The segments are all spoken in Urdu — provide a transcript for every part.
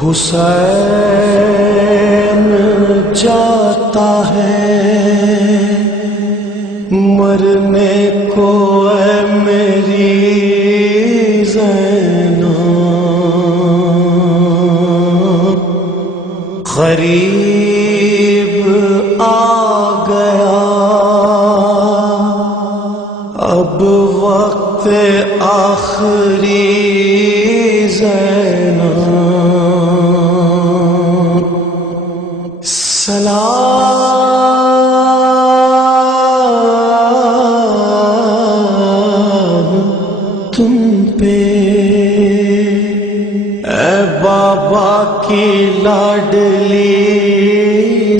حسین جاتا ہے مرنے کو اے میری زینب، قریب آ گیا اب وقت آخری زینب، سلام تم پہ اے بابا کی لاڈلی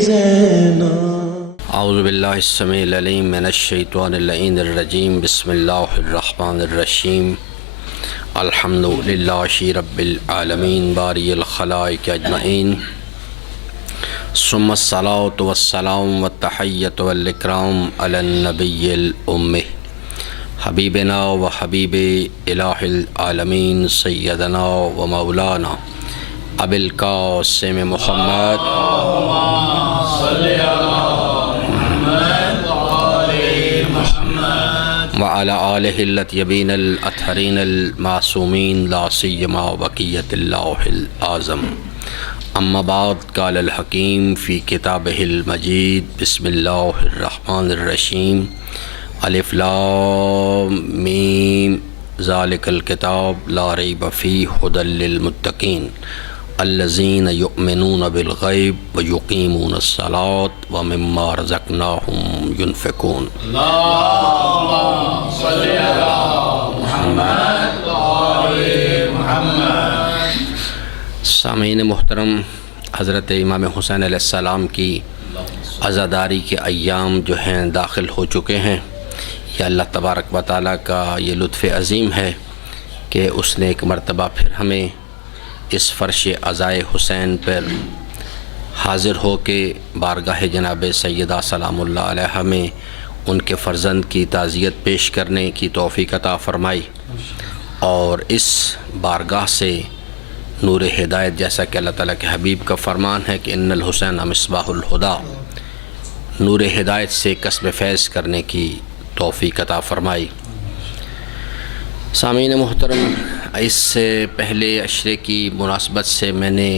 زینب۔ اعوذ باللہ السمیع العلیم من الشیطان اللعین الرجیم، بسم اللہ الرحمن الرحیم، الحمد للہ رب العالمین باری الخلائق اجمعین، ثم الصلاۃ والسلام والتحیۃ والاکرام علی النبی الأمی حبیبنا و حبیب الہ العالمین سیدنا و مولانا ابی القاسم محمد وعلی آلہ الطیبین الاطہرین المعصومین لا سیما بقیۃ اللہ الأعظم، اما بعد قال الحکیم فی کتابہ المجید، بسم اللہ الرحمن الرحیم، الف لام میم ذالک الکتاب لا ریب فیہ ھدی للمتقین الذین یؤمنون بالغیب ویقیمون الصلاۃ ومما رزقناہم ینفقون۔ سامعین محترم، حضرت امام حسین علیہ السلام کی عزاداری کے ایام جو ہیں داخل ہو چکے ہیں۔ یہ اللہ تبارک و تعالیٰ کا یہ لطف عظیم ہے کہ اس نے ایک مرتبہ پھر ہمیں اس فرش عزائے حسین پر حاضر ہو کے بارگاہ جناب سیدہ سلام اللہ علیہ میں ان کے فرزند کی تعزیت پیش کرنے کی توفیق عطا فرمائی، اور اس بارگاہ سے نور ہدایت، جیسا کہ اللہ تعالیٰ کے حبیب کا فرمان ہے کہ ان الحسین مصباح الہدیٰ، نور ہدایت سے کسب فیض کرنے کی توفیق عطا فرمائی۔ سامعین محترم، اس سے پہلے عشرے کی مناسبت سے میں نے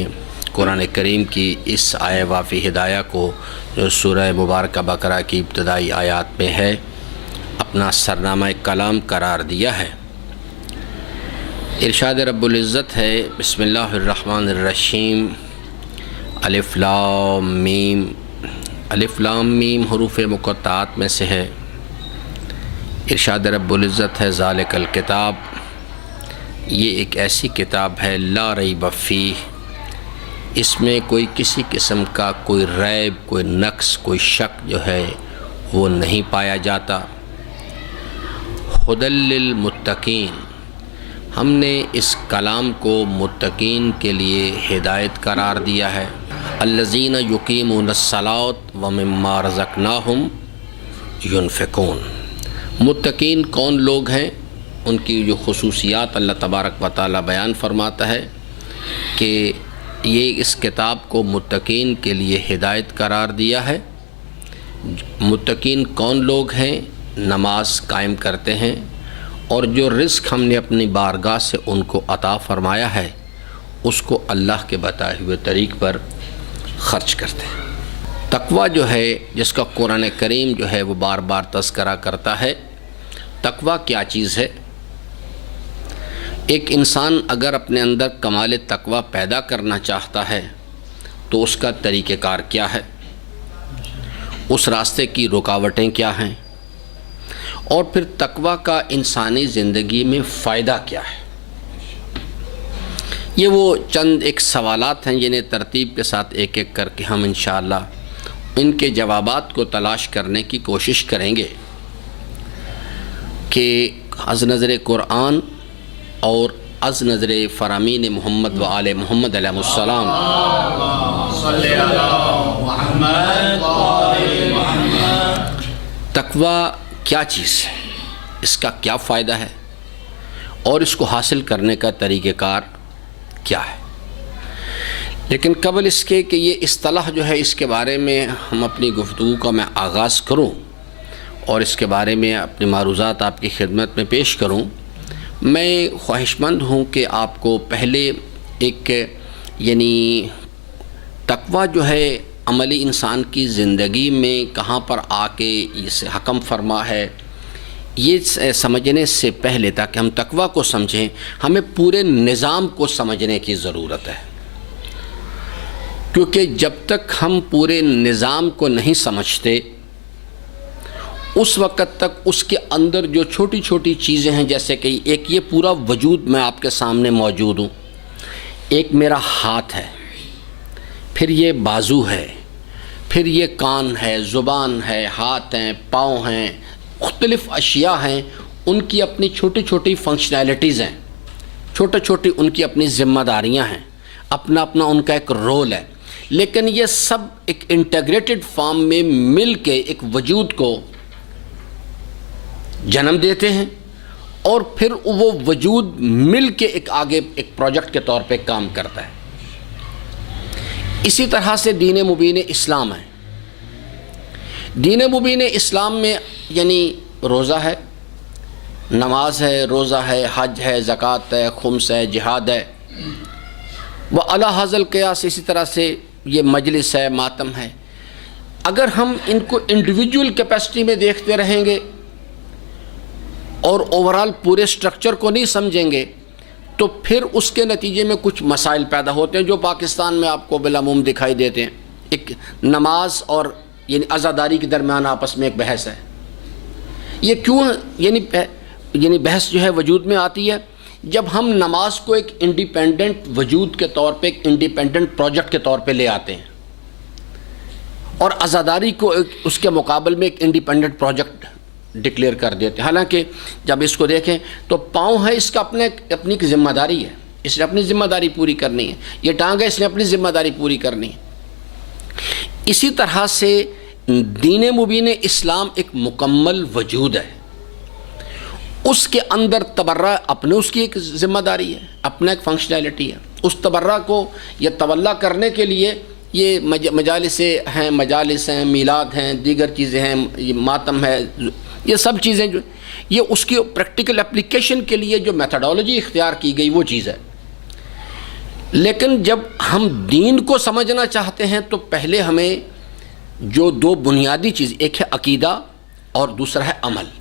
قرآن کریم کی اس آیہ وافی ہدایہ کو جو سورہ مبارکہ بقرہ کی ابتدائی آیات میں ہے اپنا سرنامہ کلام قرار دیا ہے۔ ارشاد رب العزت ہے، بسم اللہ الرحمن الرحیم، الف لام میم۔ الف لام میم حروف مقطعات میں سے ہے۔ ارشاد رب العزت ہے، ذالک الکتاب، یہ ایک ایسی کتاب ہے لا ریب فیہ، اس میں کوئی کسی قسم کا کوئی ریب، کوئی نقص، کوئی شک جو ہے وہ نہیں پایا جاتا۔ ھدی للمتقین، ہم نے اس کلام کو متقین کے لیے ہدایت قرار دیا ہے۔ الذین یقیمون الصلاۃ ومما رزقناہم ینفقون، متقین کون لوگ ہیں؟ ان کی جو خصوصیات اللہ تبارک و تعالیٰ بیان فرماتا ہے کہ یہ اس کتاب کو متقین کے لیے ہدایت قرار دیا ہے۔ متقین کون لوگ ہیں؟ نماز قائم کرتے ہیں، اور جو رزق ہم نے اپنی بارگاہ سے ان کو عطا فرمایا ہے اس کو اللہ کے بتائے ہوئے طریق پر خرچ کرتے ہیں۔ تقویٰ جو ہے، جس کا قرآن کریم جو ہے وہ بار بار تذکرہ کرتا ہے، تقویٰ کیا چیز ہے؟ ایک انسان اگر اپنے اندر کمال تقویٰ پیدا کرنا چاہتا ہے تو اس کا طریقہ کار کیا ہے؟ اس راستے کی رکاوٹیں کیا ہیں؟ اور پھر تقویٰ کا انسانی زندگی میں فائدہ کیا ہے؟ یہ وہ چند ایک سوالات ہیں جنہیں ترتیب کے ساتھ ایک ایک کر کے ہم انشاءاللہ ان کے جوابات کو تلاش کرنے کی کوشش کریں گے کہ از نظر قرآن اور از نظر فرامین محمد و آل محمد علیہ السلام تقویٰ کیا چیز ہے، اس کا کیا فائدہ ہے، اور اس کو حاصل کرنے کا طریقہ کار کیا ہے۔ لیکن قبل اس کے کہ یہ اصطلاح جو ہے اس کے بارے میں ہم اپنی گفتگو کا میں آغاز کروں اور اس کے بارے میں اپنی معروضات آپ کی خدمت میں پیش کروں، میں خواہش مند ہوں کہ آپ کو پہلے ایک تقویٰ جو ہے عملی انسان کی زندگی میں کہاں پر آ کے اس حکم فرما ہے، یہ سمجھنے سے پہلے تاکہ ہم تقویٰ کو سمجھیں ہمیں پورے نظام کو سمجھنے کی ضرورت ہے، کیونکہ جب تک ہم پورے نظام کو نہیں سمجھتے اس وقت تک اس کے اندر جو چھوٹی چھوٹی چیزیں ہیں، جیسے کہ ایک یہ پورا وجود میں آپ کے سامنے موجود ہوں، ایک میرا ہاتھ ہے، پھر یہ بازو ہے، پھر یہ کان ہے، زبان ہے، ہاتھ ہیں، پاؤں ہیں، مختلف اشیاء ہیں، ان کی اپنی چھوٹی چھوٹی فنکشنالٹیز ہیں، چھوٹی چھوٹی ان کی اپنی ذمہ داریاں ہیں، اپنا اپنا ان کا ایک رول ہے، لیکن یہ سب ایک انٹیگریٹڈ فارم میں مل کے ایک وجود کو جنم دیتے ہیں، اور پھر وہ وجود مل کے ایک آگے ایک پروجیکٹ کے طور پہ کام کرتا ہے۔ اسی طرح سے دین مبین اسلام ہے۔ دین مبین اسلام میں روزہ ہے، نماز ہے، روزہ ہے، حج ہے، زکوٰۃ ہے، خمس ہے، جہاد ہے، وہ علی ھذا القیاس اسی طرح سے یہ مجلس ہے، ماتم ہے۔ اگر ہم ان کو انڈیویجول کیپیسٹی میں دیکھتے رہیں گے اور اوورال پورے سٹرکچر کو نہیں سمجھیں گے تو پھر اس کے نتیجے میں کچھ مسائل پیدا ہوتے ہیں جو پاکستان میں آپ کو بالعموم دکھائی دیتے ہیں۔ ایک نماز اور عزاداری کے درمیان آپس میں ایک بحث ہے۔ یہ کیوں بحث جو ہے وجود میں آتی ہے؟ جب ہم نماز کو ایک انڈیپینڈنٹ وجود کے طور پہ، ایک انڈیپینڈنٹ پروجیکٹ کے طور پہ لے آتے ہیں، اور عزاداری کو اس کے مقابل میں ایک انڈیپینڈنٹ پروجیکٹ ڈکلیئر کر دیتے ہیں۔ حالانکہ جب اس کو دیکھیں تو پاؤں ہے، اس کا اپنی ایک ذمہ داری ہے، اس نے اپنی ذمہ داری پوری کرنی ہے۔ یہ ٹانگ ہے، اس نے اپنی ذمہ داری پوری کرنی ہے۔ اسی طرح سے دین مبین اسلام ایک مکمل وجود ہے، اس کے اندر تبرع اپنے اس کی ایک ذمہ داری ہے، اپنا ایک فنکشنالٹی ہے۔ اس تبرع کو یا تولا کرنے کے لیے یہ مجالس ہیں، میلاد ہیں، دیگر چیزیں ہیں، یہ ماتم ہے، یہ سب چیزیں جو یہ اس کی پریکٹیکل اپلیکیشن کے لیے جو میتھڈالوجی اختیار کی گئی وہ چیز ہے۔ لیکن جب ہم دین کو سمجھنا چاہتے ہیں تو پہلے ہمیں جو دو بنیادی چیز، ایک ہے عقیدہ اور دوسرا ہے عمل۔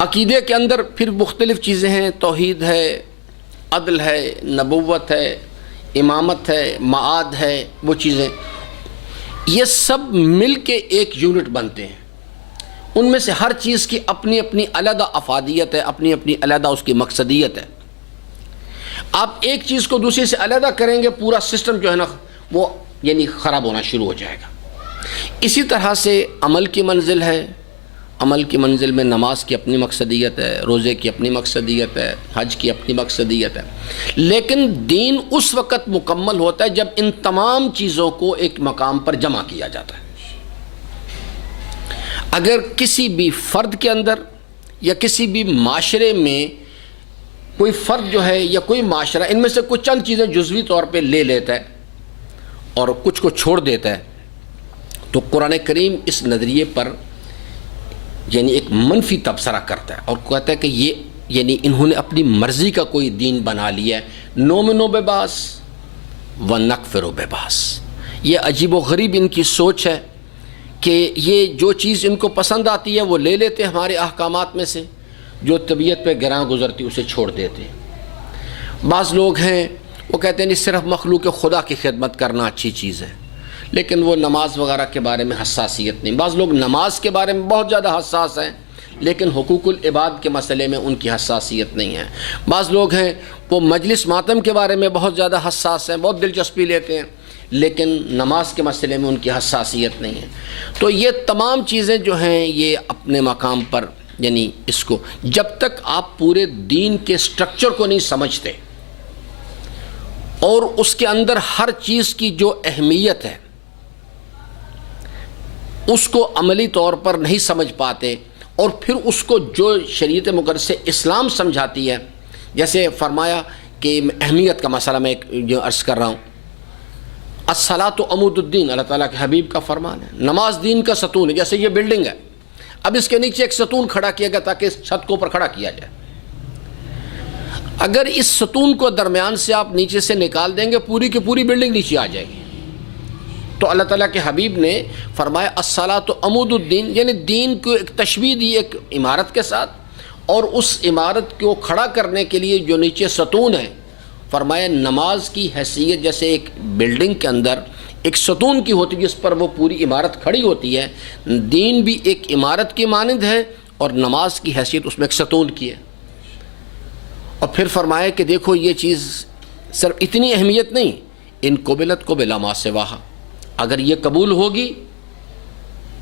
عقیدے کے اندر پھر مختلف چیزیں ہیں، توحید ہے، عدل ہے، نبوت ہے، امامت ہے، معاد ہے، وہ چیزیں، یہ سب مل کے ایک یونٹ بنتے ہیں۔ ان میں سے ہر چیز کی اپنی اپنی علیحدہ افادیت ہے، اپنی اپنی علیحدہ اس کی مقصدیت ہے۔ آپ ایک چیز کو دوسری سے علیحدہ کریں گے، پورا سسٹم جو ہے نا وہ خراب ہونا شروع ہو جائے گا۔ اسی طرح سے عمل کی منزل ہے، عمل کی منزل میں نماز کی اپنی مقصدیت ہے، روزے کی اپنی مقصدیت ہے، حج کی اپنی مقصدیت ہے، لیکن دین اس وقت مکمل ہوتا ہے جب ان تمام چیزوں کو ایک مقام پر جمع کیا جاتا ہے۔ اگر کسی بھی فرد کے اندر یا کسی بھی معاشرے میں کوئی فرد جو ہے یا کوئی معاشرہ ان میں سے کچھ چند چیزیں جزوی طور پہ لے لیتا ہے اور کچھ کو چھوڑ دیتا ہے، تو قرآن کریم اس نظریے پر ایک منفی تبصرہ کرتا ہے اور کہتا ہے کہ یہ انہوں نے اپنی مرضی کا کوئی دین بنا لیا ہے، نؤمن ببعض ونکفر ببعض۔ یہ عجیب و غریب ان کی سوچ ہے کہ یہ جو چیز ان کو پسند آتی ہے وہ لے لیتے ہیں ہمارے احکامات میں سے، جو طبیعت پہ گراں گزرتی اسے چھوڑ دیتے ہیں۔ بعض لوگ ہیں وہ کہتے ہیں صرف مخلوق خدا کی خدمت کرنا اچھی چیز ہے، لیکن وہ نماز وغیرہ کے بارے میں حساسیت نہیں۔ بعض لوگ نماز کے بارے میں بہت زیادہ حساس ہیں لیکن حقوق العباد کے مسئلے میں ان کی حساسیت نہیں ہے۔ بعض لوگ ہیں وہ مجلس ماتم کے بارے میں بہت زیادہ حساس ہیں، بہت دلچسپی لیتے ہیں، لیکن نماز کے مسئلے میں ان کی حساسیت نہیں ہے۔ تو یہ تمام چیزیں جو ہیں یہ اپنے مقام پر اس کو جب تک آپ پورے دین کے سٹرکچر کو نہیں سمجھتے اور اس کے اندر ہر چیز کی جو اہمیت ہے اس کو عملی طور پر نہیں سمجھ پاتے، اور پھر اس کو جو شریعت مقدس اسلام سمجھاتی ہے، جیسے فرمایا کہ اہمیت کا مسئلہ میں جو عرض کر رہا ہوں الصلاۃ عمود الدین، اللہ تعالیٰ کے حبیب کا فرمان ہے، نماز دین کا ستون ہے۔ جیسے یہ بلڈنگ ہے، اب اس کے نیچے ایک ستون کھڑا کیا گیا تاکہ اس چھت کو اوپر کھڑا کیا جائے۔ اگر اس ستون کو درمیان سے آپ نیچے سے نکال دیں گے، پوری کی پوری بلڈنگ نیچے آ جائے گی۔ تو اللہ تعالیٰ کے حبیب نے فرمایا الصلاۃ عمود الدین، یعنی دین کو ایک تشبیہ دی ایک عمارت کے ساتھ، اور اس عمارت کو کھڑا کرنے کے لیے جو نیچے ستون ہے، فرمایا نماز کی حیثیت جیسے ایک بلڈنگ کے اندر ایک ستون کی ہوتی ہے جس پر وہ پوری عمارت کھڑی ہوتی ہے، دین بھی ایک عمارت کی مانند ہے اور نماز کی حیثیت اس میں ایک ستون کی ہے۔ اور پھر فرمایا کہ دیکھو یہ چیز صرف اتنی اہمیت نہیں، ان قبلت کو بلا ما سواہا، اگر یہ قبول ہوگی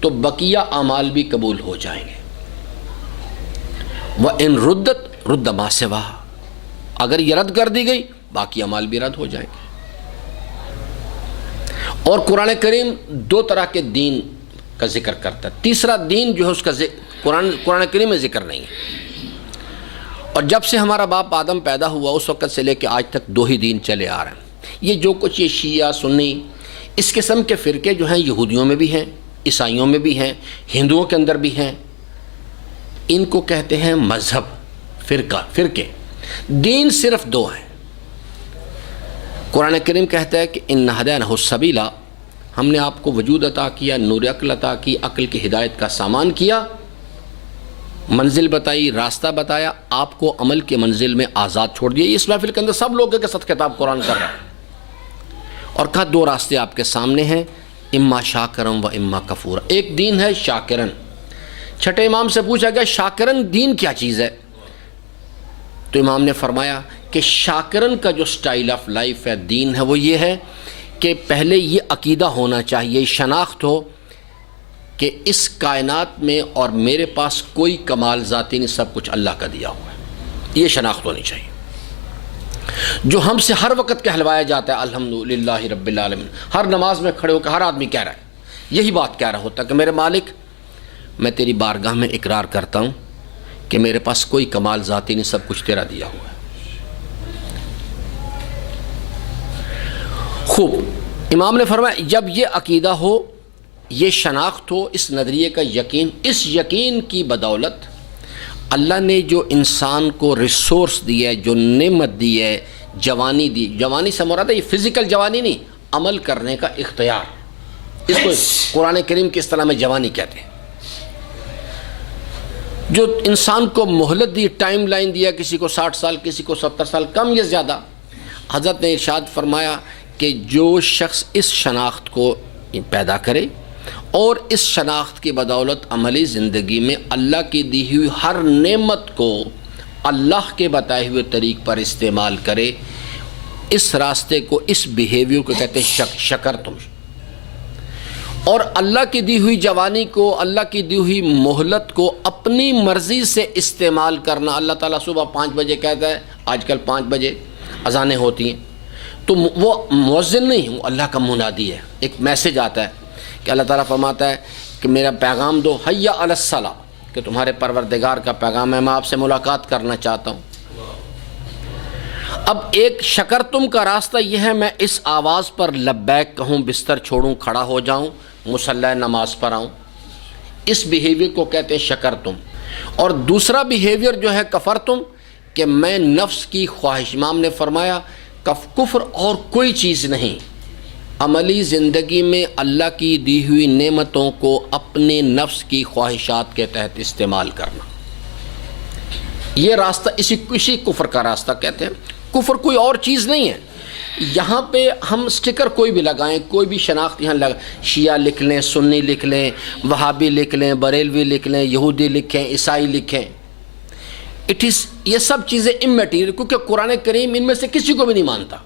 تو بقیہ اعمال بھی قبول ہو جائیں گے۔ وَإِن رُدَّتْ رُدَّ مَا سِوَاهَا، اگر یہ رد کر دی گئی باقی اعمال بھی رد ہو جائیں گے۔ اور قرآن کریم دو طرح کے دین کا ذکر کرتا ہے، تیسرا دین جو ہے اس کا قرآن کریم میں ذکر نہیں ہے۔ اور جب سے ہمارا باپ آدم پیدا ہوا اس وقت سے لے کے آج تک دو ہی دین چلے آ رہے ہیں۔ یہ جو کچھ یہ شیعہ سنی اس قسم کے فرقے جو ہیں یہودیوں میں بھی ہیں، عیسائیوں میں بھی ہیں، ہندوؤں کے اندر بھی ہیں، ان کو کہتے ہیں مذہب، فرقے۔ دین صرف دو ہیں۔ قرآن کریم کہتا ہے کہ اِنَّا هَدَيْنَاهُ السَّبِيلَ، ہم نے آپ کو وجود عطا کیا، نور عقل عطا کی، عقل کی ہدایت کا سامان کیا، منزل بتائی، راستہ بتایا، آپ کو عمل کے منزل میں آزاد چھوڑ دیا۔ اس محفل کے اندر سب لوگ کے ساتھ خطاب قرآن کر رہا ہے، اور کہا دو راستے آپ کے سامنے ہیں، اما شاکرن و اما کفورا۔ ایک دین ہے شاکرن۔ چھٹے امام سے پوچھا گیا شاکرن دین کیا چیز ہے؟ تو امام نے فرمایا کہ شاکرن کا جو سٹائل آف لائف ہے، دین ہے، وہ یہ ہے کہ پہلے یہ عقیدہ ہونا چاہیے، شناخت ہو کہ اس کائنات میں اور میرے پاس کوئی کمال ذاتی نہیں، سب کچھ اللہ کا دیا ہوا ہے، یہ شناخت ہونی چاہیے۔ جو ہم سے ہر وقت کہلوایا جاتا ہے الحمدللہ رب العالمین، ہر نماز میں کھڑے ہو کے ہر آدمی کہہ رہا ہے، یہی بات کہہ رہا ہوتا ہے کہ میرے مالک میں تیری بارگاہ میں اقرار کرتا ہوں کہ میرے پاس کوئی کمال ذاتی نہیں، سب کچھ تیرا دیا ہوا ہے۔ خوب، امام نے فرمایا جب یہ عقیدہ ہو، یہ شناخت ہو، اس نظریے کا یقین، اس یقین کی بدولت اللہ نے جو انسان کو ریسورس دی ہے، جو نعمت دی ہے، جوانی دی، جوانی سے مراد ہے یہ فزیکل جوانی نہیں، عمل کرنے کا اختیار، اس کو قرآن کریم کی اصطلاح میں جوانی کہتے ہیں۔ جو انسان کو مہلت دی، ٹائم لائن دیا، کسی کو 60 سال، کسی کو 70 سال، کم یا زیادہ، حضرت نے ارشاد فرمایا کہ جو شخص اس شناخت کو پیدا کرے اور اس شناخت کی بدولت عملی زندگی میں اللہ کی دی ہوئی ہر نعمت کو اللہ کے بتائے ہوئے طریق پر استعمال کرے، اس راستے کو، اس بیہیویئر کو کہتے ہیں شکر تم۔ اور اللہ کی دی ہوئی جوانی کو، اللہ کی دی ہوئی مہلت کو اپنی مرضی سے استعمال کرنا۔ اللہ تعالیٰ صبح 5 بجے کہتا ہے، آج کل 5 بجے اذانیں ہوتی ہیں، تو وہ مؤذن نہیں، وہ اللہ کا منادی ہے، ایک میسج آتا ہے کہ اللہ تعالیٰ فرماتا ہے کہ میرا پیغام دو، حی علی الصلاۃ، کہ تمہارے پروردگار کا پیغام ہے، میں آپ سے ملاقات کرنا چاہتا ہوں۔ اب ایک شکر تم کا راستہ یہ ہے میں اس آواز پر لبیک کہوں، بستر چھوڑوں، کھڑا ہو جاؤں، مصلی نماز پر آؤں، اس بیہیویئر کو کہتے ہیں شکر تم۔ اور دوسرا بیہیویئر جو ہے کفر تم، کہ میں نفس کی خواہش، امام نے فرمایا کفر اور کوئی چیز نہیں، عملی زندگی میں اللہ کی دی ہوئی نعمتوں کو اپنے نفس کی خواہشات کے تحت استعمال کرنا، یہ راستہ اسی کفر کا راستہ کہتے ہیں۔ کفر کوئی اور چیز نہیں ہے۔ یہاں پہ ہم سٹکر کوئی بھی لگائیں، کوئی بھی شناخت یہاں شیعہ لکھ لیں، سنی لکھ لیں، وہابی لکھ لیں، بریلوی لکھ لیں، یہودی لکھیں، عیسائی لکھیں، یہ سب چیزیں اممیٹیریل، کیونکہ قرآن کریم ان میں سے کسی کو بھی نہیں مانتا۔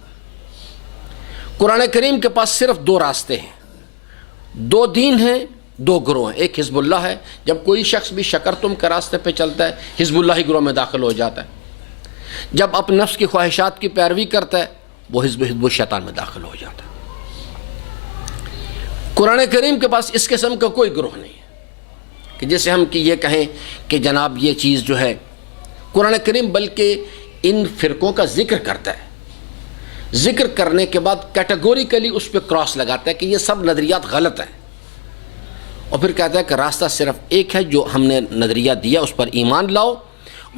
قرآن کریم کے پاس صرف 2 راستے ہیں، 2 دین ہیں، 2 گروہ ہیں، ایک حزب اللہ ہے، جب کوئی شخص بھی شکر تم کے راستے پہ چلتا ہے حزب اللہ ہی گروہ میں داخل ہو جاتا ہے، جب اپنے نفس کی خواہشات کی پیروی کرتا ہے وہ حزب الشیطان میں داخل ہو جاتا ہے۔ قرآن کریم کے پاس اس قسم کا کوئی گروہ نہیں ہے کہ جیسے ہم یہ کہیں کہ جناب یہ چیز جو ہے، قرآن کریم بلکہ ان فرقوں کا ذکر کرتا ہے، ذکر کرنے کے بعد کیٹیگوریکلی اس پہ کراس لگاتا ہے کہ یہ سب نظریات غلط ہیں، اور پھر کہتا ہے کہ راستہ صرف ایک ہے، جو ہم نے نظریہ دیا اس پر ایمان لاؤ،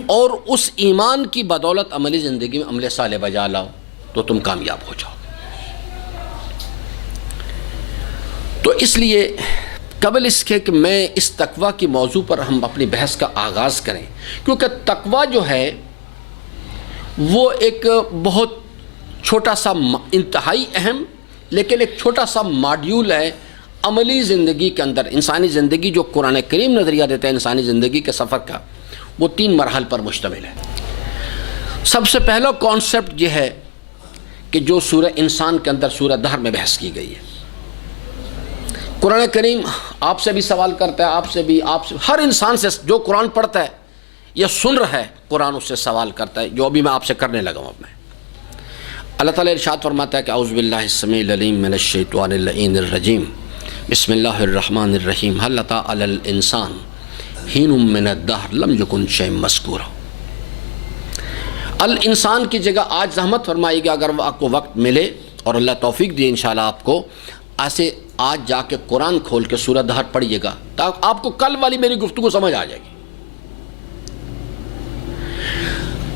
اور اس ایمان کی بدولت عملی زندگی میں عمل صالح بجا لاؤ تو تم کامیاب ہو جاؤ۔ تو اس لیے قبل اس کے کہ میں اس تقویٰ کی موضوع پر ہم اپنی بحث کا آغاز کریں، کیونکہ تقویٰ جو ہے وہ ایک بہت چھوٹا سا انتہائی اہم لیکن ایک چھوٹا سا ماڈیول ہے عملی زندگی کے اندر۔ انسانی زندگی جو قرآن کریم نظریہ دیتا ہے انسانی زندگی کے سفر کا، وہ 3 مراحل پر مشتمل ہے۔ سب سے پہلا کانسیپٹ یہ ہے کہ جو سورہ انسان کے اندر سورہ دہر میں بحث کی گئی ہے۔ قرآن کریم آپ سے بھی سوال کرتا ہے، آپ سے بھی، ہر انسان سے جو قرآن پڑھتا ہے یا سن رہا ہے قرآن اس سے سوال کرتا ہے، جو ابھی میں آپ سے کرنے لگا ہوں۔ میں اللہ تعالیٰ ارشاد فرماتا ہے کہ اعوذ باللہ السمیع العلیم من الشیطان اللعین الرجیم بسم اللہ الرحمن الرحیم هل اتى علی الانسان حین من الدہر لم یکن شیئا مذکورا۔ الانسان کی جگہ آج زحمت فرمائے گا، اگر آپ کو وقت ملے اور اللہ توفیق دے انشاءاللہ آپ کو، ایسے آج جا کے قرآن کھول کے سورہ دہر پڑھیے گا تاکہ آپ کو کل والی میری گفتگو سمجھ آ جائے گی۔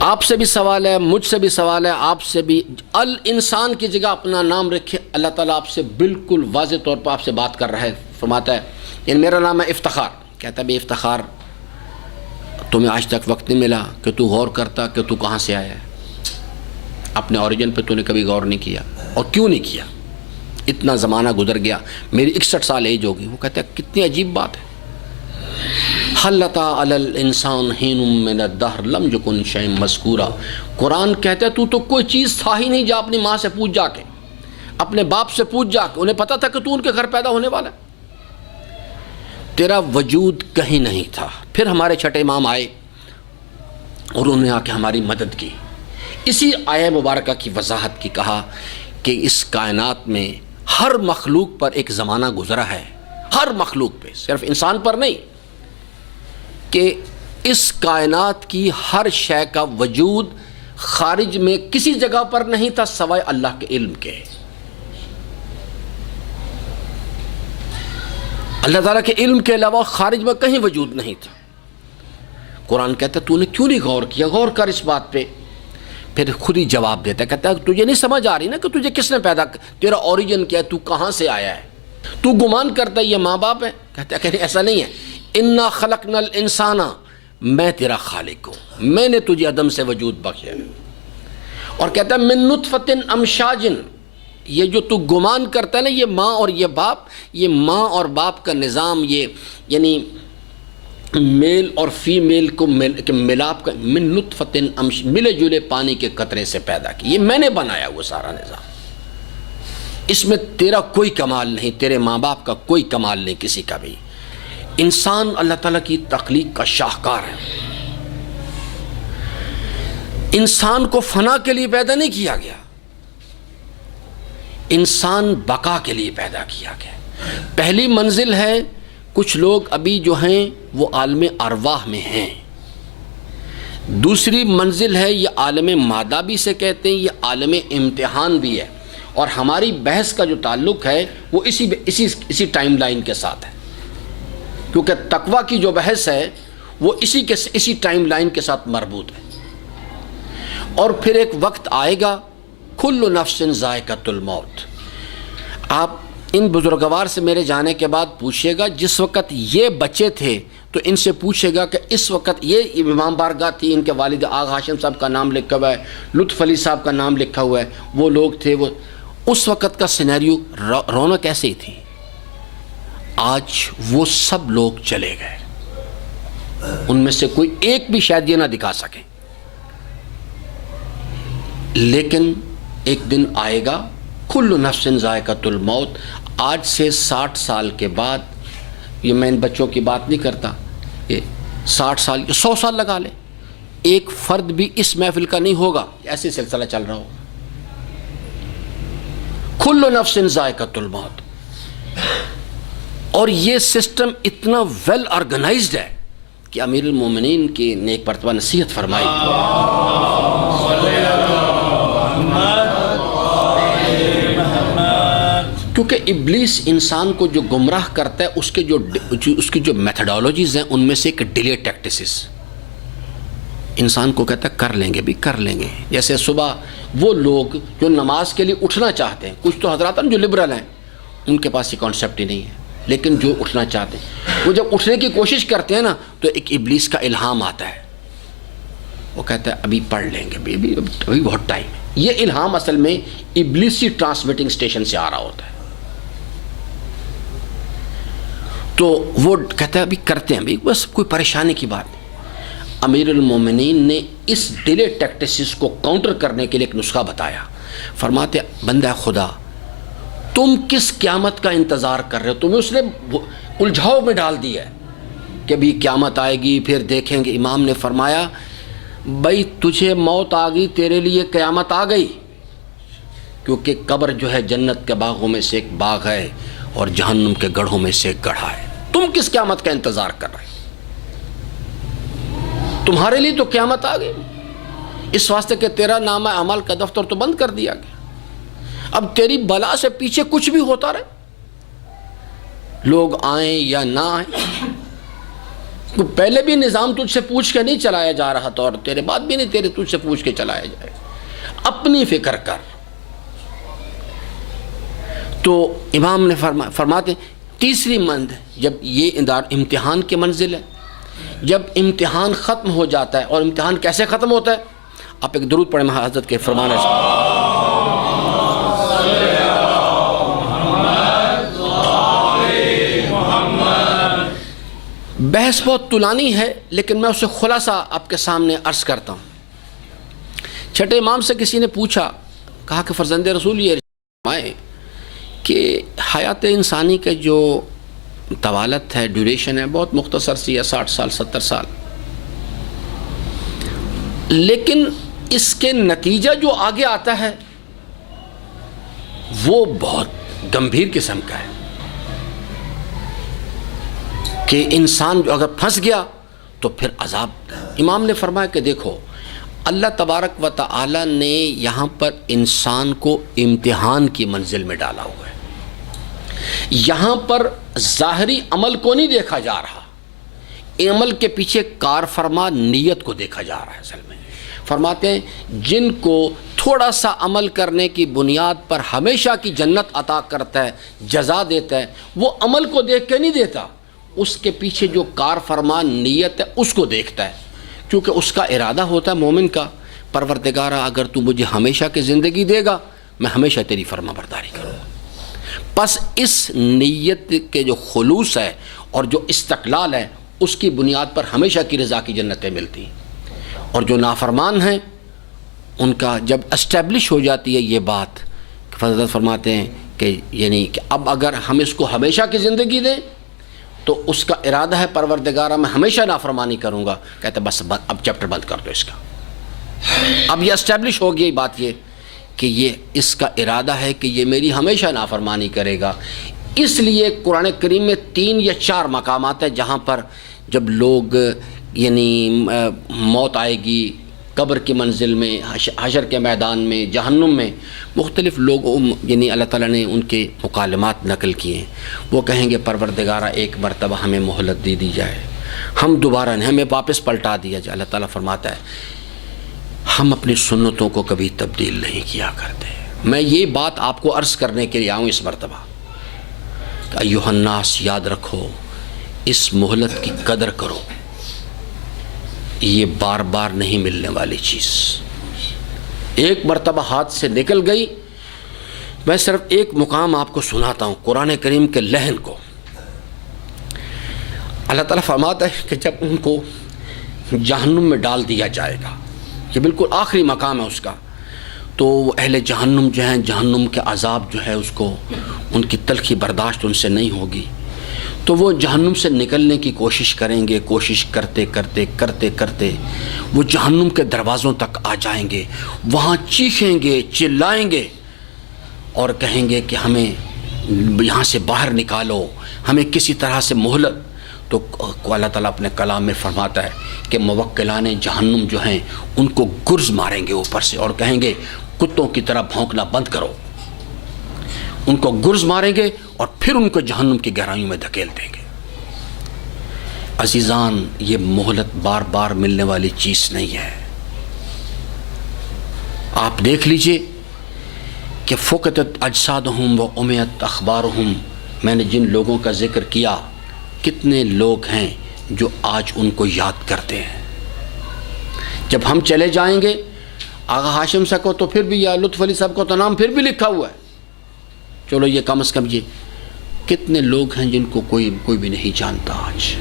آپ سے بھی سوال ہے، مجھ سے بھی سوال ہے، آپ سے بھی۔ الانسان کی جگہ اپنا نام رکھے، اللہ تعالیٰ آپ سے بالکل واضح طور پر آپ سے بات کر رہا ہے، فرماتا ہے یعنی میرا نام ہے افتخار، کہتا ہے بے افتخار تمہیں آج تک وقت نہیں ملا کہ تو غور کرتا کہ تو کہاں سے آیا ہے، اپنے اوریجن پہ تو نے کبھی غور نہیں کیا، اور کیوں نہیں کیا؟ اتنا زمانہ گزر گیا، میری 61 سال ایج ہوگی۔ وہ کہتا ہے کتنی عجیب بات ہے، هل اتى علی الانسان حین من الدہر لم یکن شیئا مذکورا۔ قرآن کہتا ہے تو کوئی چیز تھا ہی نہیں، جا اپنی ماں سے پوچھ جا کے، اپنے باپ سے پوچھ جا کے، انہیں پتا تھا کہ تو ان کے گھر پیدا ہونے والا ہے، تیرا وجود کہیں نہیں تھا۔ پھر ہمارے چھٹے امام آئے اور انہوں نے آ کے ہماری مدد کی، اسی آیہ مبارکہ کی وضاحت کی، کہا کہ اس کائنات میں ہر مخلوق پر ایک زمانہ گزرا ہے، ہر مخلوق پہ، صرف انسان پر نہیں، کہ اس کائنات کی ہر شے کا وجود خارج میں کسی جگہ پر نہیں تھا سوائے اللہ کے علم کے۔ اللہ تعالیٰ کے علم کے علاوہ خارج میں کہیں وجود نہیں تھا۔ قرآن کہتا ہے تو نے کیوں نہیں غور کیا؟ غور کر اس بات پہ۔ پھر خود ہی جواب دیتا ہے، کہتا ہے تجھے نہیں سمجھ آ رہی نا کہ تجھے کس نے پیدا، تیرا اوریجن کیا ہے، تو کہاں سے آیا ہے؟ تو گمان کرتا ہے یہ ماں باپ ہے، کہتا ہے کہ ایسا نہیں ہے، انا خلقنا الانسان، میں تیرا خالق ہوں، میں نے تجھے عدم سے وجود بخشا۔ اور کہتا ہے من نطفۃ امشاج، یہ جو تو گمان کرتا ہے نا یہ ماں اور یہ باپ، یہ ماں اور باپ کا نظام، یہ یعنی میل اور فیمیل کو ملاپ کا، من نطفۃ ملے جلے پانی کے قطرے سے پیدا کی، یہ میں نے بنایا وہ سارا نظام، اس میں تیرا کوئی کمال نہیں، تیرے ماں باپ کا کوئی کمال نہیں کسی کا بھی۔ انسان اللہ تعالیٰ کی تخلیق کا شاہکار ہے۔ انسان کو فنا کے لیے پیدا نہیں کیا گیا، انسان بقا کے لیے پیدا کیا گیا۔ پہلی منزل ہے، کچھ لوگ ابھی جو ہیں وہ عالم ارواح میں ہیں، دوسری منزل ہے یہ عالم مادہ بھی سے کہتے ہیں، یہ عالم امتحان بھی ہے، اور ہماری بحث کا جو تعلق ہے وہ اسی ٹائم لائن کے ساتھ ہے، کیونکہ تقویٰ کی جو بحث ہے وہ اسی ٹائم لائن کے ساتھ مربوط ہے۔ اور پھر ایک وقت آئے گا، کل نفس ذائقۃ الموت۔ آپ ان بزرگوار سے میرے جانے کے بعد پوچھیے گا، جس وقت یہ بچے تھے تو ان سے پوچھے گا کہ اس وقت یہ امام بارگاہ تھی، ان کے والد آغا ہاشم صاحب کا نام لکھا ہوا ہے، لطف علی صاحب کا نام لکھا ہوا ہے، وہ لوگ تھے، وہ اس وقت کا سینیریو رونق ایسے ہی تھی۔ آج وہ سب لوگ چلے گئے، ان میں سے کوئی ایک بھی شاید یہ نہ دکھا سکے، لیکن ایک دن آئے گا، کل نفس ذائقۃ الموت۔ آج سے 60 سال کے بعد، یہ میں ان بچوں کی بات نہیں کرتا، یہ 60 سال 100 سال لگا لے، ایک فرد بھی اس محفل کا نہیں ہوگا، ایسے سلسلہ چل رہا ہوگا، کل نفس ذائقۃ الموت۔ اور یہ سسٹم اتنا ویل آرگنائزڈ ہے کہ امیر المومنین کی نے ایک مرتبہ نصیحت فرمائی، کیونکہ ابلیس انسان کو جو گمراہ کرتا ہے اس کی جو میتھڈالوجیز ہیں ان میں سے ایک ڈیلے ٹیکٹسز، انسان کو کہتا ہے کر لیں گے بھی کر لیں گے. جیسے صبح وہ لوگ جو نماز کے لیے اٹھنا چاہتے ہیں، کچھ تو حضرات ہیں جو لبرل ہیں ان کے پاس یہ کانسیپٹ ہی نہیں ہے، لیکن جو اٹھنا چاہتے ہیں وہ جب اٹھنے کی کوشش کرتے ہیں نا تو ایک ابلیس کا الہام آتا ہے، وہ کہتا ہے ابھی پڑھ لیں گے ابھی بہت ٹائم ہے. یہ الہام اصل میں ابلیسی ٹرانسمیٹنگ اسٹیشن سے آ رہا ہوتا ہے. تو وہ کہتا ہے ابھی کرتے ہیں بس کوئی پریشانی کی بات نہیں. امیر المومنین نے اس ڈیلے ٹیکٹسز کو کاؤنٹر کرنے کے لیے ایک نسخہ بتایا. فرماتے بندہ خدا تم کس قیامت کا انتظار کر رہے ہو؟ تمہیں اس نے الجھاؤ میں ڈال دیا ہے کہ ابھی قیامت آئے گی پھر دیکھیں گے. امام نے فرمایا بھائی تجھے موت آ گئی، تیرے لیے قیامت آ گئی، کیونکہ قبر جو ہے جنت کے باغوں میں سے ایک باغ ہے اور جہنم کے گڑھوں میں سے ایک گڑھا ہے. تم کس قیامت کا انتظار کر رہے ہو؟ تمہارے لیے تو قیامت آ گئی، اس واسطے کہ تیرا نامہ اعمال کا دفتر تو بند کر دیا گیا. اب تیری بلا سے پیچھے کچھ بھی ہوتا رہے، لوگ آئیں یا نہ آئیں، پہلے بھی نظام تجھ سے پوچھ کے نہیں چلایا جا رہا تھا اور تیرے بعد بھی نہیں تجھ سے پوچھ کے چلایا جائے. اپنی فکر کر. تو امام نے فرماتے تیسری جب یہ امتحان کی منزل ہے، جب امتحان ختم ہو جاتا ہے، اور امتحان کیسے ختم ہوتا ہے؟ آپ ایک درود پڑھیں حضرت کے فرمانے سے. بحث بہت طولانی ہے لیکن میں اسے خلاصہ آپ کے سامنے عرض کرتا ہوں. چھٹے امام سے کسی نے پوچھا، کہا کہ فرزند رسول یہ فرمائیں کہ حیات انسانی کے جو طوالت ہے، ڈیوریشن ہے، بہت مختصر سی ہے، 60 سال 70 سال، لیکن اس کے نتیجہ جو آگے آتا ہے وہ بہت گمبھیر قسم کا ہے کہ انسان جو اگر پھنس گیا تو پھر عذاب. امام نے فرمایا کہ دیکھو اللہ تبارک و تعالی نے یہاں پر انسان کو امتحان کی منزل میں ڈالا ہوا ہے. یہاں پر ظاہری عمل کو نہیں دیکھا جا رہا، عمل کے پیچھے کار فرما نیت کو دیکھا جا رہا ہے. اصل میں فرماتے ہیں جن کو تھوڑا سا عمل کرنے کی بنیاد پر ہمیشہ کی جنت عطا کرتا ہے، جزا دیتا ہے، وہ عمل کو دیکھ کے نہیں دیتا، اس کے پیچھے جو کار فرما نیت ہے اس کو دیکھتا ہے. کیونکہ اس کا ارادہ ہوتا ہے مومن کا، پروردگارہ اگر تو مجھے ہمیشہ کی زندگی دے گا میں ہمیشہ تیری فرما برداری کروں گا. پس اس نیت کے جو خلوص ہے اور جو استقلال ہے اس کی بنیاد پر ہمیشہ کی رضا کی جنتیں ملتی ہیں. اور جو نافرمان ہیں ان کا جب اسٹیبلش ہو جاتی ہے یہ بات، حضرت فرماتے ہیں کہ یعنی کہ اب اگر ہم اس کو ہمیشہ کی زندگی دیں تو اس کا ارادہ ہے پروردگارہ میں ہمیشہ نافرمانی کروں گا. کہتے ہیں بس اب چیپٹر بند کر دو اس کا. اب یہ اسٹیبلش ہو گئی بات یہ کہ یہ اس کا ارادہ ہے کہ یہ میری ہمیشہ نافرمانی کرے گا. اس لیے قرآن کریم میں 3 یا 4 مقامات ہیں جہاں پر جب لوگ یعنی موت آئے گی قبر کی منزل میں، حشر کے میدان میں، جہنم میں، مختلف لوگ یعنی اللہ تعالیٰ نے ان کے مکالمات نقل کیے ہیں. وہ کہیں گے پروردگارہ ایک مرتبہ ہمیں مہلت دی جائے، ہم دوبارہ نہیں، ہمیں واپس پلٹا دیا جائے. اللہ تعالیٰ فرماتا ہے ہم اپنی سنتوں کو کبھی تبدیل نہیں کیا کرتے. میں یہ بات آپ کو عرض کرنے کے لیے آؤں اس مرتبہ کہ ایھا الناس یاد رکھو، اس مہلت کی قدر کرو، یہ بار بار نہیں ملنے والی چیز. ایک مرتبہ ہاتھ سے نکل گئی. میں صرف ایک مقام آپ کو سناتا ہوں قرآن کریم کے لحن کو. اللہ تعالیٰ فرماتا ہے کہ جب ان کو جہنم میں ڈال دیا جائے گا، یہ بالکل آخری مقام ہے اس کا، تو اہل جہنم جو ہیں، جہنم کے عذاب جو ہے اس کو، ان کی تلخی برداشت ان سے نہیں ہوگی، تو وہ جہنم سے نکلنے کی کوشش کریں گے. کوشش کرتے کرتے کرتے کرتے وہ جہنم کے دروازوں تک آ جائیں گے. وہاں چیخیں گے، چلائیں گے اور کہیں گے کہ ہمیں یہاں سے باہر نکالو، ہمیں کسی طرح سے مہلت. تو اللہ تعالیٰ اپنے کلام میں فرماتا ہے کہ موکلان جہنم جو ہیں ان کو گرز ماریں گے اوپر سے اور کہیں گے کتوں کی طرح بھونکنا بند کرو. ان کو گرز ماریں گے اور پھر ان کو جہنم کی گہرائیوں میں دھکیل دیں گے۔ عزیزان، یہ مہلت بار بار ملنے والی چیز نہیں ہے۔ آپ دیکھ لیجئے کہ فقدت اجسادہم و امیت اخبارہم، میں نے جن لوگوں کا ذکر کیا، کتنے لوگ ہیں جو آج ان کو یاد کرتے ہیں۔ جب ہم چلے جائیں گے، آغا ہاشم صاحب کو تو پھر بھی، یا لطف علی صاحب کو تو نام پھر بھی لکھا ہوا ہے، چلو یہ کم از کم، یہ کتنے لوگ ہیں جن کو کوئی بھی نہیں جانتا آج۔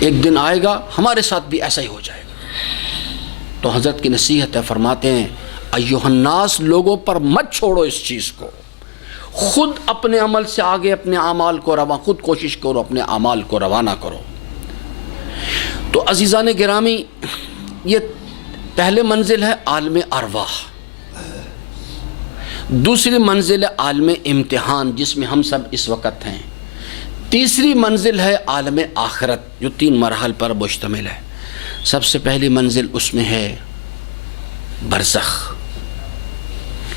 ایک دن آئے گا ہمارے ساتھ بھی ایسا ہی ہو جائے گا۔ تو حضرت کی نصیحت ہے، فرماتے ہیں ایھا الناس، لوگوں پر مت چھوڑو اس چیز کو، خود اپنے عمل سے آگے اپنے اعمال کو رواں، خود کوشش کرو اپنے اعمال کو روانہ کرو۔ تو عزیزان گرامی، یہ پہلے منزل ہے عالم ارواح، دوسری منزل ہے عالم امتحان جس میں ہم سب اس وقت ہیں، تیسری منزل ہے عالم آخرت جو 3 مراحل پر مشتمل ہے۔ سب سے پہلی منزل اس میں ہے برزخ،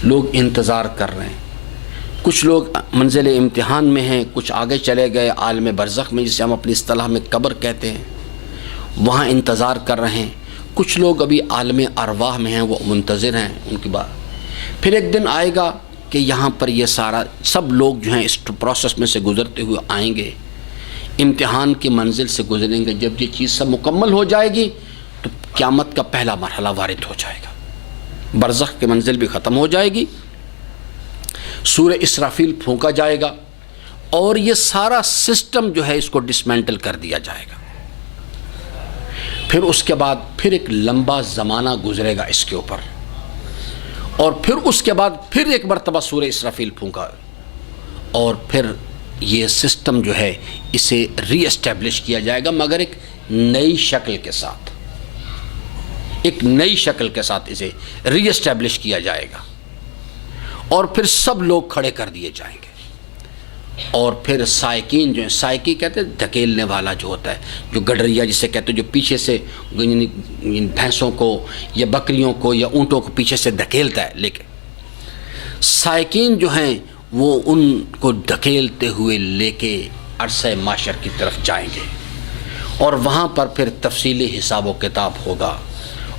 لوگ انتظار کر رہے ہیں، کچھ لوگ منزل امتحان میں ہیں، کچھ آگے چلے گئے عالم برزخ میں جسے ہم اپنی اصطلاح میں قبر کہتے ہیں، وہاں انتظار کر رہے ہیں، کچھ لوگ ابھی عالم ارواح میں ہیں، وہ منتظر ہیں ان کی بات۔ پھر ایک دن آئے گا کہ یہاں پر یہ سب لوگ جو ہیں اس پروسیس میں سے گزرتے ہوئے آئیں گے، امتحان کی منزل سے گزریں گے۔ جب یہ چیز سب مکمل ہو جائے گی تو قیامت کا پہلا مرحلہ وارد ہو جائے گا، برزخ کی منزل بھی ختم ہو جائے گی، سورہ اسرافیل پھونکا جائے گا، اور یہ سارا سسٹم جو ہے اس کو ڈسمینٹل کر دیا جائے گا۔ پھر اس کے بعد پھر ایک لمبا زمانہ گزرے گا اس کے اوپر، اور پھر اس کے بعد پھر ایک مرتبہ سورہ اسرافیل پھونکا، اور پھر یہ سسٹم جو ہے اسے ری اسٹیبلش کیا جائے گا، مگر ایک نئی شکل کے ساتھ، ایک نئی شکل کے ساتھ اسے ری اسٹیبلش کیا جائے گا، اور پھر سب لوگ کھڑے کر دیے جائیں گے، اور پھر سائقین جو ہیں، سائقی کہتے ہیں دھکیلنے والا جو ہوتا ہے، جو گڈریا جسے کہتے ہیں، جو پیچھے سے بھینسوں کو یا بکریوں کو یا اونٹوں کو پیچھے سے دھکیلتا ہے، لیکن سائقین جو ہیں وہ ان کو دھکیلتے ہوئے لے کے عرصہ محشر کی طرف جائیں گے، اور وہاں پر پھر تفصیلی حساب و کتاب ہوگا،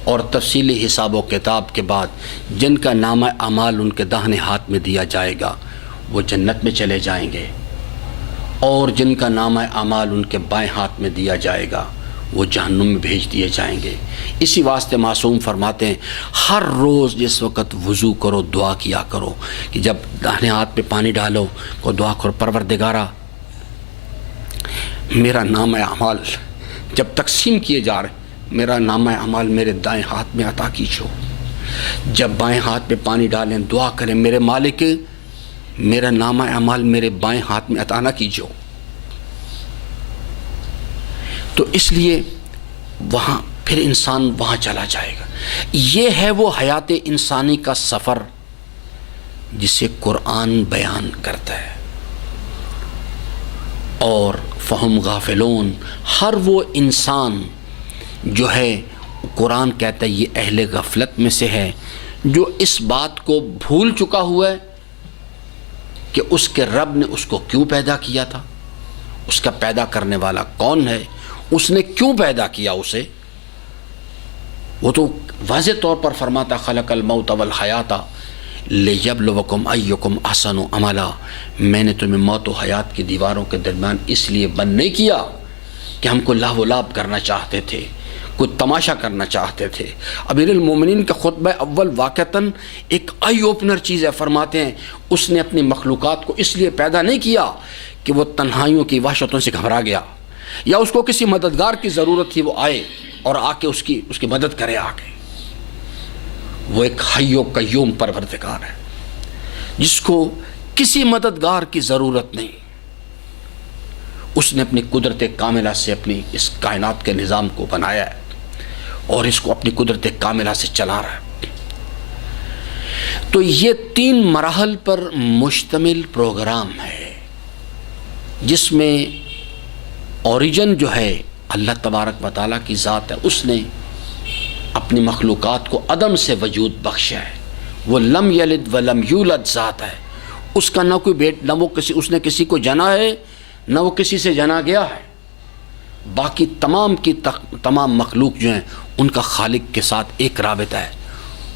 اور تفصیلی حساب و کتاب کے بعد جن کا نامہ اعمال ان کے داہنے ہاتھ میں دیا جائے گا وہ جنت میں چلے جائیں گے، اور جن کا نامہ اعمال ان کے بائیں ہاتھ میں دیا جائے گا وہ جہنم میں بھیج دیے جائیں گے۔ اسی واسطے معصوم فرماتے ہیں ہر روز جس وقت وضو کرو دعا کیا کرو، کہ جب داہنے ہاتھ پہ پانی ڈالو کو دعا کرو، پروردگارا میرا نامہ اعمال جب تقسیم کیے جا رہے، میرا نامہ اعمال میرے دائیں ہاتھ میں عطا کیجو، جب بائیں ہاتھ پہ پانی ڈالیں دعا کریں میرے مالک میرا نامہ اعمال میرے بائیں ہاتھ میں عطا نہ کیجو۔ تو اس لیے وہاں پھر انسان وہاں چلا جائے گا۔ یہ ہے وہ حیات انسانی کا سفر جسے قرآن بیان کرتا ہے، اور فہم غافلون، ہر وہ انسان جو ہے قرآن کہتا ہے یہ اہل غفلت میں سے ہے، جو اس بات کو بھول چکا ہوا ہے کہ اس کے رب نے اس کو کیوں پیدا کیا تھا، اس کا پیدا کرنے والا کون ہے، اس نے کیوں پیدا کیا اسے۔ وہ تو واضح طور پر فرماتا خلق الموت والحیات لیبلوکم ایکم احسن عملا، میں نے تمہیں موت و حیات کی دیواروں کے درمیان اس لیے بند نہیں کیا کہ ہم کو لاہ و لاب کرنا چاہتے تھے، کوئی تماشا کرنا چاہتے تھے۔ امیر المومنین کا خطبہ اول واقعتاً ایک آئی اوپنر چیز ہے، فرماتے ہیں اس نے اپنی مخلوقات کو اس لیے پیدا نہیں کیا کہ وہ تنہائیوں کی وحشتوں سے گھبرا گیا، یا اس کو کسی مددگار کی ضرورت تھی وہ آئے اور آ کے اس کی مدد کرے آگے۔ وہ ایک حی و قیوم پروردگار ہے جس کو کسی مددگار کی ضرورت نہیں، اس نے اپنی قدرت کاملہ سے اپنی اس کائنات کے نظام کو بنایا ہے اور اس کو اپنی قدرت کاملہ سے چلا رہا ہے۔ تو یہ 3 مراحل پر مشتمل پروگرام ہے جس میں اوریجن جو ہے اللہ تبارک و تعالیٰ کی ذات ہے، اس نے اپنی مخلوقات کو عدم سے وجود بخشا ہے، وہ لم یلد ولم یولد ذات ہے، اس کا نہ کوئی نہ وہ اس نے کسی کو جنا ہے نہ وہ کسی سے جنا گیا ہے. باقی تمام کی تمام مخلوق جو ہیں ان کا خالق کے ساتھ ایک رابطہ ہے،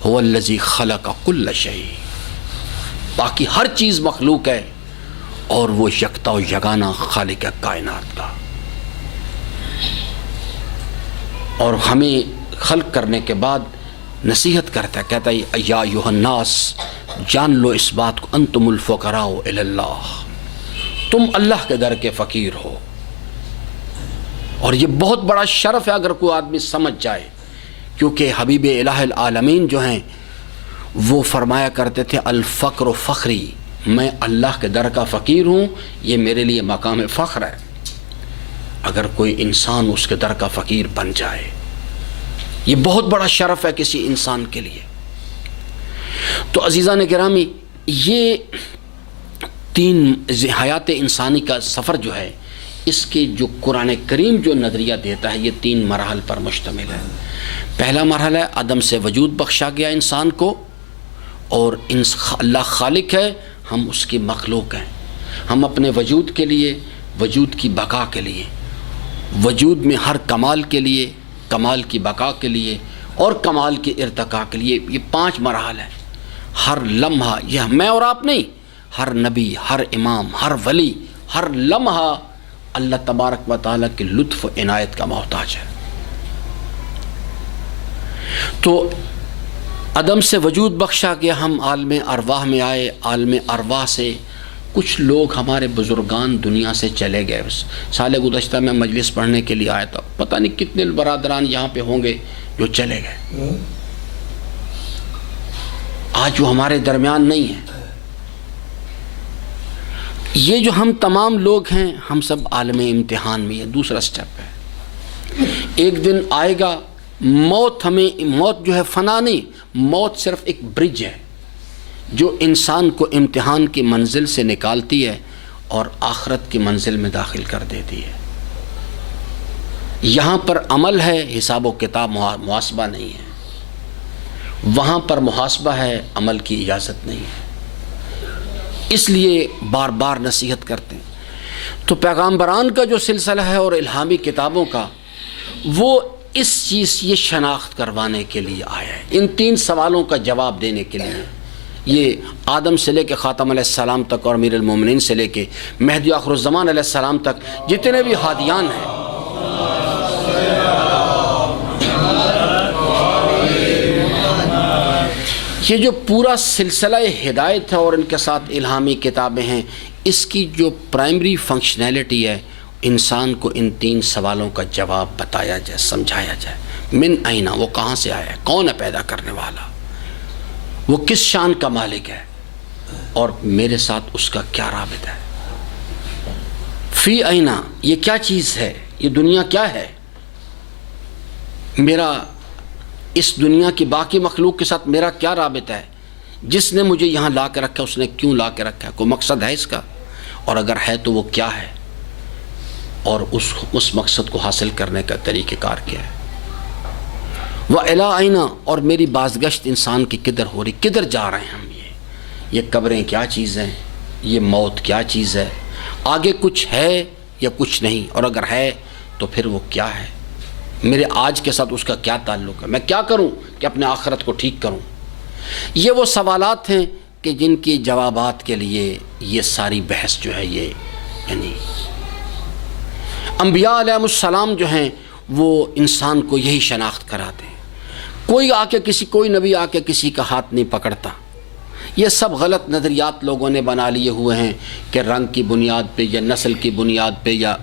هو الذی خلق کل شیء. باقی ہر چیز مخلوق ہے اور وہ یکتا و یگانہ خالق کائنات کا. اور ہمیں خلق کرنے کے بعد نصیحت کرتا ہے، کہتا ہے یا ایھا الناس، جان لو اس بات کو، انتم الفقراء الی اللہ، تم اللہ کے در کے فقیر ہو. اور یہ بہت بڑا شرف ہے اگر کوئی آدمی سمجھ جائے، کیونکہ حبیب الہ العالمین جو ہیں وہ فرمایا کرتے تھے الفقر فخری، میں اللہ کے در کا فقیر ہوں، یہ میرے لیے مقام فخر ہے. اگر کوئی انسان اس کے در کا فقیر بن جائے، یہ بہت بڑا شرف ہے کسی انسان کے لیے. تو عزیزان گرامی، یہ تین حیات انسانی کا سفر جو ہے، اس کے جو قرآن کریم جو نظریہ دیتا ہے، یہ تین مراحل پر مشتمل ہے. پہلا مرحلہ ہے عدم سے وجود بخشا گیا انسان کو، اور اللہ خالق ہے، ہم اس کی مخلوق ہیں. ہم اپنے وجود کے لیے، وجود کی بقا کے لیے، وجود میں ہر کمال کے لیے، کمال کی بقا کے لیے اور کمال کی ارتقاء کے لیے، یہ 5 مراحل ہیں. ہر لمحہ، یہ میں اور آپ نہیں، ہر نبی، ہر امام، ہر ولی، ہر لمحہ اللہ تبارک و تعالیٰ کے لطف و عنایت کا محتاج ہے. تو عدم سے وجود بخشا گیا، ہم عالم ارواح میں آئے. عالم ارواح سے کچھ لوگ ہمارے بزرگان دنیا سے چلے گئے. سال گزشتہ میں مجلس پڑھنے کے لیے آیا تھا، پتہ نہیں کتنے برادران یہاں پہ ہوں گے جو چلے گئے. آج وہ ہمارے درمیان نہیں ہیں. یہ جو ہم تمام لوگ ہیں، ہم سب عالم امتحان میں. یہ دوسرا سٹیپ ہے. ایک دن آئے گا موت. ہمیں موت جو ہے فنا نہیں، موت صرف ایک برج ہے جو انسان کو امتحان کی منزل سے نکالتی ہے اور آخرت کی منزل میں داخل کر دیتی ہے. یہاں پر عمل ہے، حساب و کتاب، محاسبہ نہیں ہے. وہاں پر محاسبہ ہے، عمل کی اجازت نہیں ہے. اس لیے بار بار نصیحت کرتے ہیں. تو پیغامبران کا جو سلسلہ ہے اور الہامی کتابوں کا، وہ اس چیز یہ شناخت کروانے کے لیے آیا ہے، ان 3 سوالوں کا جواب دینے کے لیے. یہ آدم سے لے کے خاتم علیہ السلام تک اور امیر المومنین سے لے کے مہدی آخر الزمان علیہ السلام تک جتنے بھی ہادیان ہیں، یہ جو پورا سلسلہ ہدایت ہے اور ان کے ساتھ الہامی کتابیں ہیں، اس کی جو پرائمری فنکشنالٹی ہے، انسان کو ان 3 سوالوں کا جواب بتایا جائے، سمجھایا جائے. من اینا، وہ کہاں سے آیا ہے، کون ہے پیدا کرنے والا، وہ کس شان کا مالک ہے، اور میرے ساتھ اس کا کیا رابطہ ہے. فی اینا، یہ کیا چیز ہے، یہ دنیا کیا ہے، میرا اس دنیا کی باقی مخلوق کے ساتھ میرا کیا رابطہ ہے. جس نے مجھے یہاں لا کے رکھا، اس نے کیوں لا کے رکھا ہے، کوئی مقصد ہے اس کا، اور اگر ہے تو وہ کیا ہے، اور اس مقصد کو حاصل کرنے کا طریقہ کار کیا ہے. وَإِلَىٰ أَيْنَ، اور میری بازگشت انسان کی کدھر ہو رہی، کدھر جا رہے ہیں ہم. یہ قبریں کیا چیز ہیں، یہ موت کیا چیز ہے، آگے کچھ ہے یا کچھ نہیں، اور اگر ہے تو پھر وہ کیا ہے، میرے آج کے ساتھ اس کا کیا تعلق ہے، میں کیا کروں کہ اپنے آخرت کو ٹھیک کروں. یہ وہ سوالات ہیں کہ جن کی جوابات کے لیے یہ ساری بحث جو ہے، یہ یعنی انبیاء علیہ السلام جو ہیں وہ انسان کو یہی شناخت کراتے ہیں. کوئی نبی آ کے کسی کا ہاتھ نہیں پکڑتا. یہ سب غلط نظریات لوگوں نے بنا لیے ہوئے ہیں کہ رنگ کی بنیاد پہ یا نسل کی بنیاد پہ یا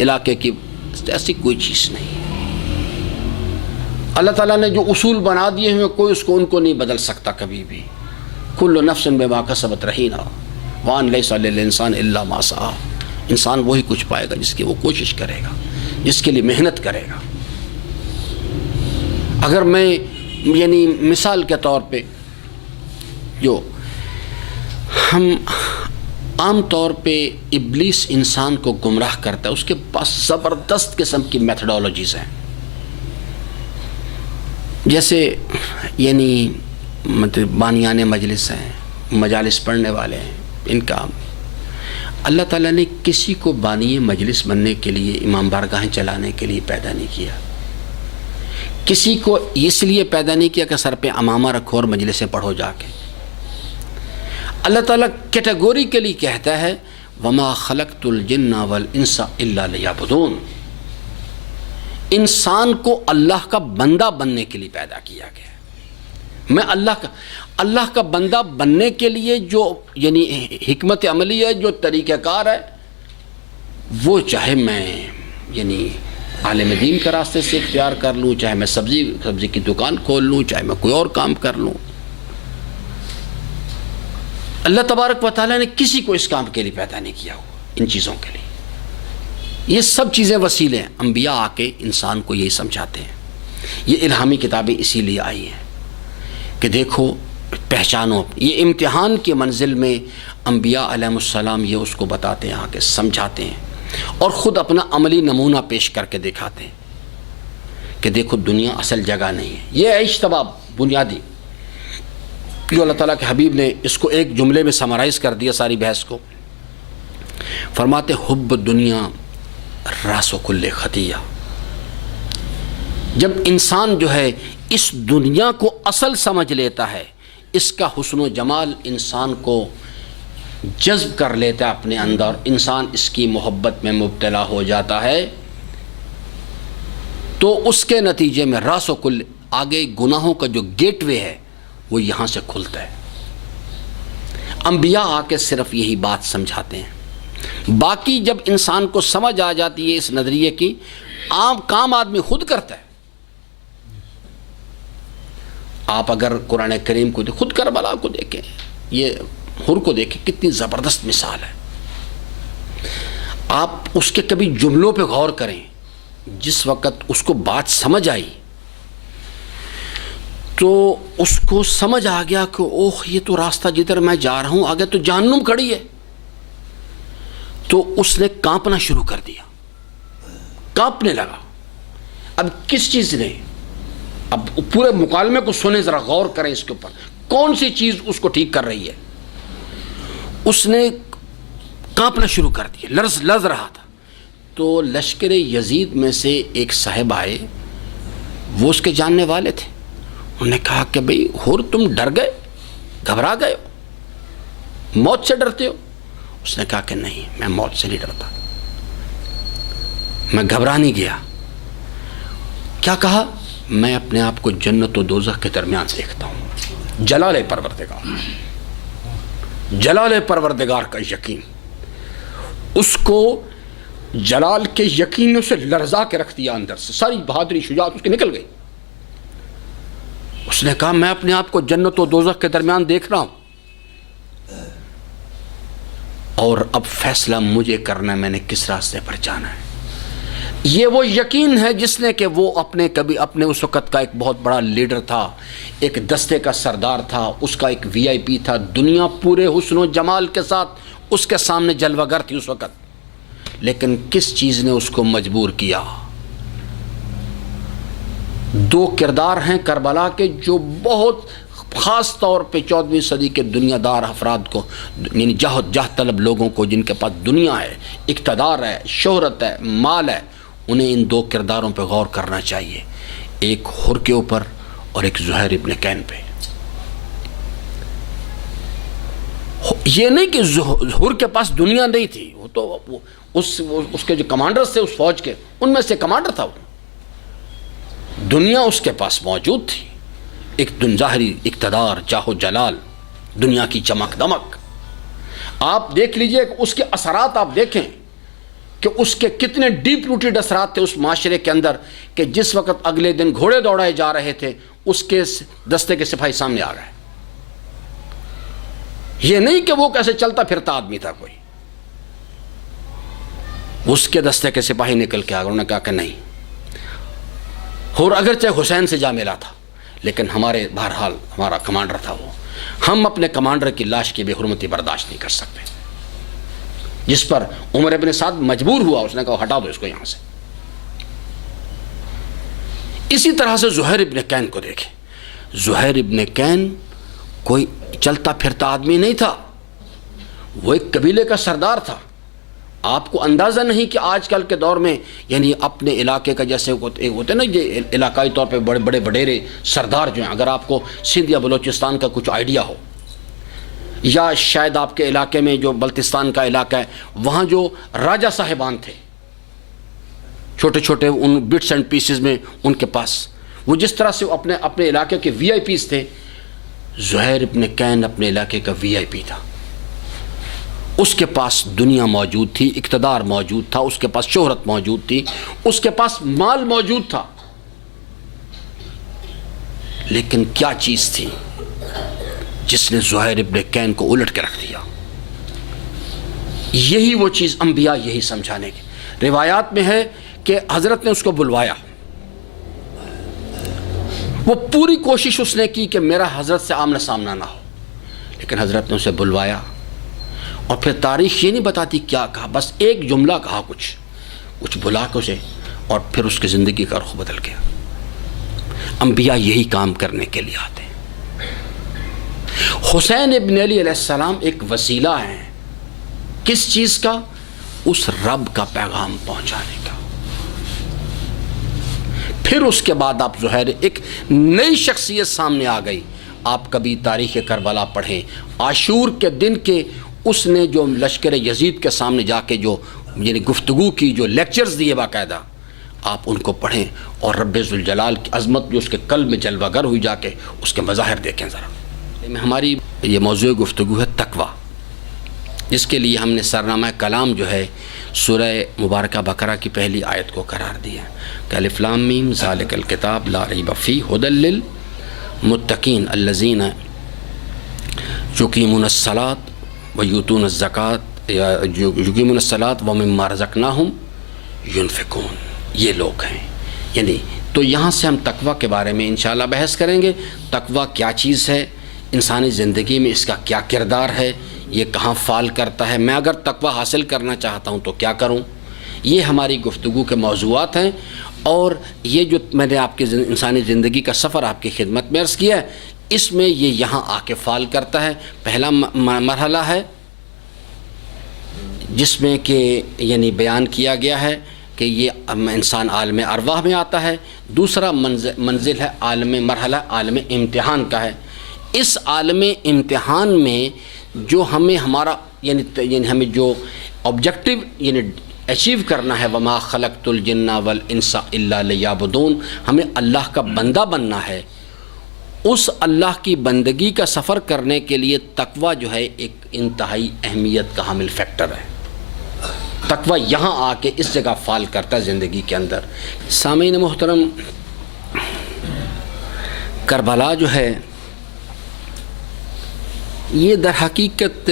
علاقے کی، ایسی کوئی چیز نہیں. اللہ تعالیٰ نے جو اصول بنا دیے ہیں، کوئی ان کو نہیں بدل سکتا کبھی بھی. کل نفس بما کسبت رہینہ وان لیس للانسان الا ما سعی. انسان وہی کچھ پائے گا جس کی وہ کوشش کرے گا، جس کے لیے محنت کرے گا. اگر میں یعنی مثال کے طور پہ، جو ہم عام طور پہ ابلیس انسان کو گمراہ کرتا ہے، اس کے پاس زبردست قسم کی میتھڈالوجیز ہیں. جیسے یعنی مطلب بانیان مجلس ہیں، مجالس پڑھنے والے ہیں، ان کا اللہ تعالیٰ نے کسی کو بانی مجلس بننے کے لیے، امام بارگاہیں چلانے کے لیے پیدا نہیں کیا. کسی کو اس لیے پیدا نہیں کیا کہ سر پہ امامہ رکھو اور مجلسیں پڑھو جا کے. اللہ تعالیٰ کیٹیگوریکلی کہتا ہے وما خلقت الجن والانس الا لیعبدون. انسان کو اللہ کا بندہ بننے کے لیے پیدا کیا گیا. میں اللہ کا بندہ بننے کے لیے جو یعنی حکمت عملی ہے، جو طریقہ کار ہے، وہ چاہے میں یعنی عالم دین کے راستے سے اختیار کر لوں، چاہے میں سبزی کی دکان کھول لوں، چاہے میں کوئی اور کام کر لوں. اللہ تبارک و تعالیٰ نے کسی کو اس کام کے لیے پیدا نہیں کیا ہوا، ان چیزوں کے لیے. یہ سب چیزیں وسیلے ہیں. انبیاء آ کے انسان کو یہی سمجھاتے ہیں. یہ الہامی کتابیں اسی لیے آئی ہیں کہ دیکھو پہچانو. یہ امتحان کی منزل میں انبیاء علیہ السلام یہ اس کو بتاتے ہیں، آ کے سمجھاتے ہیں اور خود اپنا عملی نمونہ پیش کر کے دکھاتے ہیں کہ دیکھو دنیا اصل جگہ نہیں ہے. یہ ہے اجتباب بنیادی جو اللہ تعالیٰ کے حبیب نے اس کو ایک جملے میں سمرائز کر دیا ساری بحث کو. فرماتے حب دنیا راس و کل خطیہ. جب انسان جو ہے اس دنیا کو اصل سمجھ لیتا ہے، اس کا حسن و جمال انسان کو جذب کر لیتا ہے اپنے اندر، انسان اس کی محبت میں مبتلا ہو جاتا ہے، تو اس کے نتیجے میں راس و کل آگے گناہوں کا جو گیٹ وے ہے وہ یہاں سے کھلتا ہے. انبیاء آ کے صرف یہی بات سمجھاتے ہیں. باقی جب انسان کو سمجھ آ جاتی ہے اس نظریے کی، عام کام آدمی خود کرتا ہے. آپ اگر قرآن کریم کو خود کربلا کو دیکھیں، یہ حر کو دیکھیں، کتنی زبردست مثال ہے. آپ اس کے کبھی جملوں پہ غور کریں. جس وقت اس کو بات سمجھ آئی تو اس کو سمجھ آ گیا کہ اوہ یہ تو راستہ جدھر میں جا رہا ہوں آگے تو جہنم کھڑی ہے. تو اس نے کانپنا شروع کر دیا، کانپنے لگا. اب کس چیز نے، اب پورے مکالمے کو سنیں، ذرا غور کریں اس کے اوپر، کون سی چیز اس کو ٹھیک کر رہی ہے. اس نے کانپنا شروع کر دیا، لرز رہا تھا. تو لشکر یزید میں سے ایک صاحب آئے، وہ اس کے جاننے والے تھے. انہوں نے کہا کہ بھئی حر تم ڈر گئے، گھبرا گئے ہو، موت سے ڈرتے ہو؟ اس نے کہا کہ نہیں، میں موت سے نہیں ڈرتا، میں گھبرا نہیں گیا. کیا کہا؟ میں اپنے آپ کو جنت و دوزخ کے درمیان دیکھتا ہوں. جلال پروردگار، جلال پروردگار کا یقین اس کو، جلال کے یقین نے اسے لرزا کے رکھ دیا اندر سے. ساری بہادری شجاعت اس کی نکل گئی. اس نے کہا میں اپنے آپ کو جنت و دوزخ کے درمیان دیکھ رہا ہوں، اور اب فیصلہ مجھے کرنا ہے میں نے کس راستے پر جانا ہے. یہ وہ یقین ہے جس نے کہ وہ اپنے اس وقت کا ایک بہت بڑا لیڈر تھا، ایک دستے کا سردار تھا، اس کا ایک وی آئی پی تھا. دنیا پورے حسن و جمال کے ساتھ اس کے سامنے جلوہ گر تھی اس وقت. لیکن کس چیز نے اس کو مجبور کیا؟ دو کردار ہیں کربلا کے جو بہت خاص طور پہ 14ویں صدی کے دنیا دار افراد کو، یعنی جاہ طلب لوگوں کو، جن کے پاس دنیا ہے، اقتدار ہے، شہرت ہے، مال ہے، انہیں ان دو کرداروں پہ غور کرنا چاہیے. ایک حر کے اوپر اور ایک زہیر ابن کین پہ. یہ نہیں کہ حر کے پاس دنیا نہیں تھی، وہ تو اس کے جو کمانڈرز تھے اس فوج کے، ان میں سے کمانڈر تھا وہ. دنیا اس کے پاس موجود تھی، ایک ظاہری اقتدار، جاہ و جلال، دنیا کی چمک دمک. آپ دیکھ لیجئے اس کے اثرات، آپ دیکھیں کہ اس کے کتنے ڈیپ روٹیڈ اثرات تھے اس معاشرے کے اندر، کہ جس وقت اگلے دن گھوڑے دوڑائے جا رہے تھے اس کے دستے کے سپاہی سامنے آ گئے. یہ نہیں کہ وہ کیسے چلتا پھرتا آدمی تھا کوئی، اس کے دستے کے سپاہی نکل کے آ گئے. انہوں نے کہا کہ نہیں، اور اگرچہ حسین سے جا ملا تھا لیکن بہرحال ہمارا کمانڈر تھا وہ، ہم اپنے کمانڈر کی لاش کی بے حرمتی برداشت نہیں کر سکتے. جس پر عمر ابن سعد مجبور ہوا، اس نے کہا ہٹا دو اس کو یہاں سے. اسی طرح سے زہیر ابن کین کو دیکھیں. زہیر ابن کین کوئی چلتا پھرتا آدمی نہیں تھا، وہ ایک قبیلے کا سردار تھا۔ آپ کو اندازہ نہیں کہ آج کل کے دور میں یعنی اپنے علاقے کا جیسے ہوتے ہیں نا یہ علاقائی طور پہ بڑے بڑے وڈیرے سردار جو ہیں، اگر آپ کو سندھ یا بلوچستان کا کچھ آئیڈیا ہو، یا شاید آپ کے علاقے میں جو بلتستان کا علاقہ ہے وہاں جو راجہ صاحبان تھے چھوٹے چھوٹے ان بٹس اینڈ پیسز میں ان کے پاس، وہ جس طرح سے اپنے علاقے کے وی آئی پیز تھے، زہیر ابن کین اپنے علاقے کا وی آئی پی تھا۔ اس کے پاس دنیا موجود تھی، اقتدار موجود تھا، اس کے پاس شہرت موجود تھی، اس کے پاس مال موجود تھا، لیکن کیا چیز تھی جس نے زہیر ابن کین کو الٹ کے رکھ دیا؟ یہی وہ چیز انبیاء یہی سمجھانے کی۔ روایات میں ہے کہ حضرت نے اس کو بلوایا، وہ پوری کوشش اس نے کی کہ میرا حضرت سے آمنا سامنا نہ ہو، لیکن حضرت نے اسے بلوایا، اور پھر تاریخ یہ نہیں بتاتی کیا کہا، بس ایک جملہ کہا کچھ بلا کے اسے، اور پھر اس کی زندگی کا رخ بدل گیا۔ انبیاء یہی کام کرنے کے لیے آتے ہیں۔ حسین ابن علی علیہ السلام ایک وسیلہ ہیں، کس چیز کا؟ اس رب کا پیغام پہنچانے کا۔ پھر اس کے بعد آپ زہیر ایک نئی شخصیت سامنے آ گئی۔ آپ کبھی تاریخ کربلا پڑھیں، عاشور کے دن کے اس نے جو لشکر یزید کے سامنے جا کے جو یعنی گفتگو کی، جو لیکچرز دیے باقاعدہ، آپ ان کو پڑھیں، اور رب ذوالجلال کی عظمت جو اس کے قلب میں جلوہ گر ہوئی، جا کے اس کے مظاہر دیکھیں ذرا۔ ہماری یہ موضوع گفتگو ہے تقوی، جس کے لیے ہم نے سرنامہ کلام جو ہے سورہ مبارکہ بقرہ کی پہلی آیت کو قرار دیا کہ الف لام میم ذالک الکتاب لا ریب فیہ ھدی للمتقین الذین یقیمون الصلاۃ ویؤتون الزکاۃ یقیمون الصلاۃ ومما رزقناہم ینفقون، یہ لوگ ہیں۔ یعنی تو یہاں سے ہم تقوی کے بارے میں انشاءاللہ بحث کریں گے۔ تقوی کیا چیز ہے، انسانی زندگی میں اس کا کیا کردار ہے، یہ کہاں فعال کرتا ہے، میں اگر تقوی حاصل کرنا چاہتا ہوں تو کیا کروں، یہ ہماری گفتگو کے موضوعات ہیں۔ اور یہ جو میں نے آپ کے انسانی زندگی کا سفر آپ کی خدمت میں عرض کیا ہے، اس میں یہ یہاں آ کے فعال کرتا ہے۔ پہلا مرحلہ ہے جس میں کہ یعنی بیان کیا گیا ہے کہ یہ انسان عالم ارواح میں آتا ہے۔ دوسرا منزل ہے مرحلہ عالم امتحان کا ہے۔ اس عالم امتحان میں جو ہمیں ہمارا یعنی ہمیں جو آبجیکٹو یعنی اچیو کرنا ہے، وما خلقت الجن والانس الا لیعبدون، ہمیں اللہ کا بندہ بننا ہے۔ اس اللہ کی بندگی کا سفر کرنے کے لیے تقوی جو ہے ایک انتہائی اہمیت کا حامل فیکٹر ہے۔ تقوی یہاں آ کے اس جگہ فعال کرتا ہے زندگی کے اندر۔ سامعین محترم، کربلا جو ہے یہ در حقیقت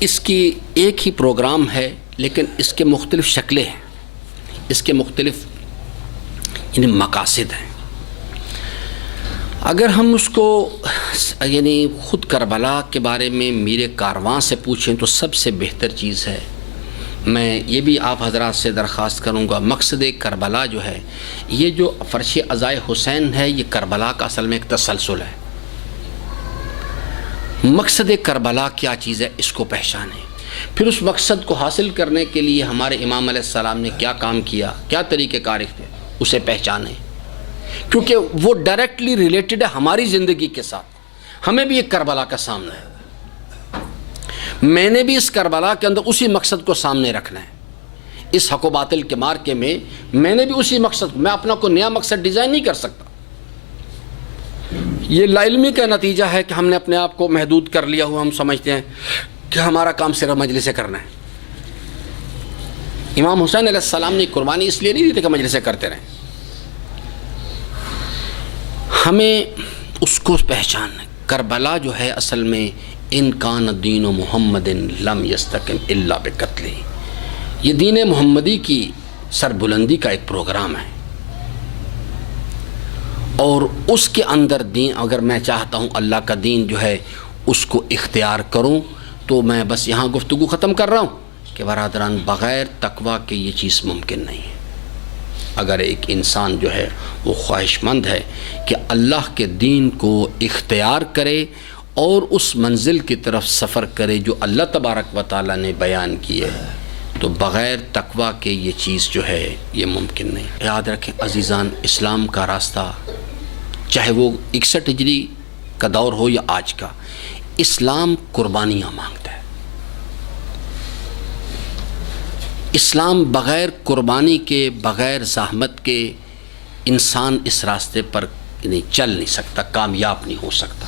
اس کی ایک ہی پروگرام ہے، لیکن اس کے مختلف شکلیں ہیں، اس کے مختلف یعنی مقاصد ہیں۔ اگر ہم اس کو یعنی خود کربلا کے بارے میں میر کارواں سے پوچھیں تو سب سے بہتر چیز ہے، میں یہ بھی آپ حضرات سے درخواست کروں گا، مقصد کربلا جو ہے، یہ جو فرش عزائے حسین ہے، یہ کربلا کا اصل میں ایک تسلسل ہے۔ مقصد کربلا کیا چیز ہے، اس کو پہچانیں، پھر اس مقصد کو حاصل کرنے کے لیے ہمارے امام علیہ السلام نے کیا کام کیا، کیا طریقہ کار تھے، اسے پہچانیں، کیونکہ وہ ڈائریکٹلی ریلیٹڈ ہے ہماری زندگی کے ساتھ۔ ہمیں بھی ایک کربلا کا سامنا ہے، میں نے بھی اس کربلا کے اندر اسی مقصد کو سامنے رکھنا ہے۔ اس حق و باطل کے مارکے میں نے بھی اسی مقصد، میں اپنا کوئی نیا مقصد ڈیزائن نہیں کر سکتا۔ یہ لا علمی کا نتیجہ ہے کہ ہم نے اپنے آپ کو محدود کر لیا ہوا، ہم سمجھتے ہیں کہ ہمارا کام صرف مجلسیں کرنا ہے۔ امام حسین علیہ السلام نے قربانی اس لیے نہیں دی تھی کہ مجلسیں کرتے رہیں، ہمیں اس کو پہچاننا۔ کربلا جو ہے اصل میں ان کان دین محمد لم یستقم الا بقتلہ، یہ دین محمدی کی سربلندی کا ایک پروگرام ہے، اور اس کے اندر دین، اگر میں چاہتا ہوں اللہ کا دین جو ہے اس کو اختیار کروں، تو میں بس یہاں گفتگو ختم کر رہا ہوں کہ برادران، بغیر تقوی کے یہ چیز ممکن نہیں ہے۔ اگر ایک انسان جو ہے وہ خواہش مند ہے کہ اللہ کے دین کو اختیار کرے اور اس منزل کی طرف سفر کرے جو اللہ تبارک و تعالیٰ نے بیان کی ہے، تو بغیر تقویٰ کے یہ چیز جو ہے یہ ممکن نہیں۔ یاد رکھیں عزیزان، اسلام کا راستہ چاہے وہ 61 ہجری کا دور ہو یا آج کا، اسلام قربانیاں مانگتا ہے۔ اسلام بغیر قربانی کے، بغیر زحمت کے انسان اس راستے پر چل نہیں سکتا، کامیاب نہیں ہو سکتا۔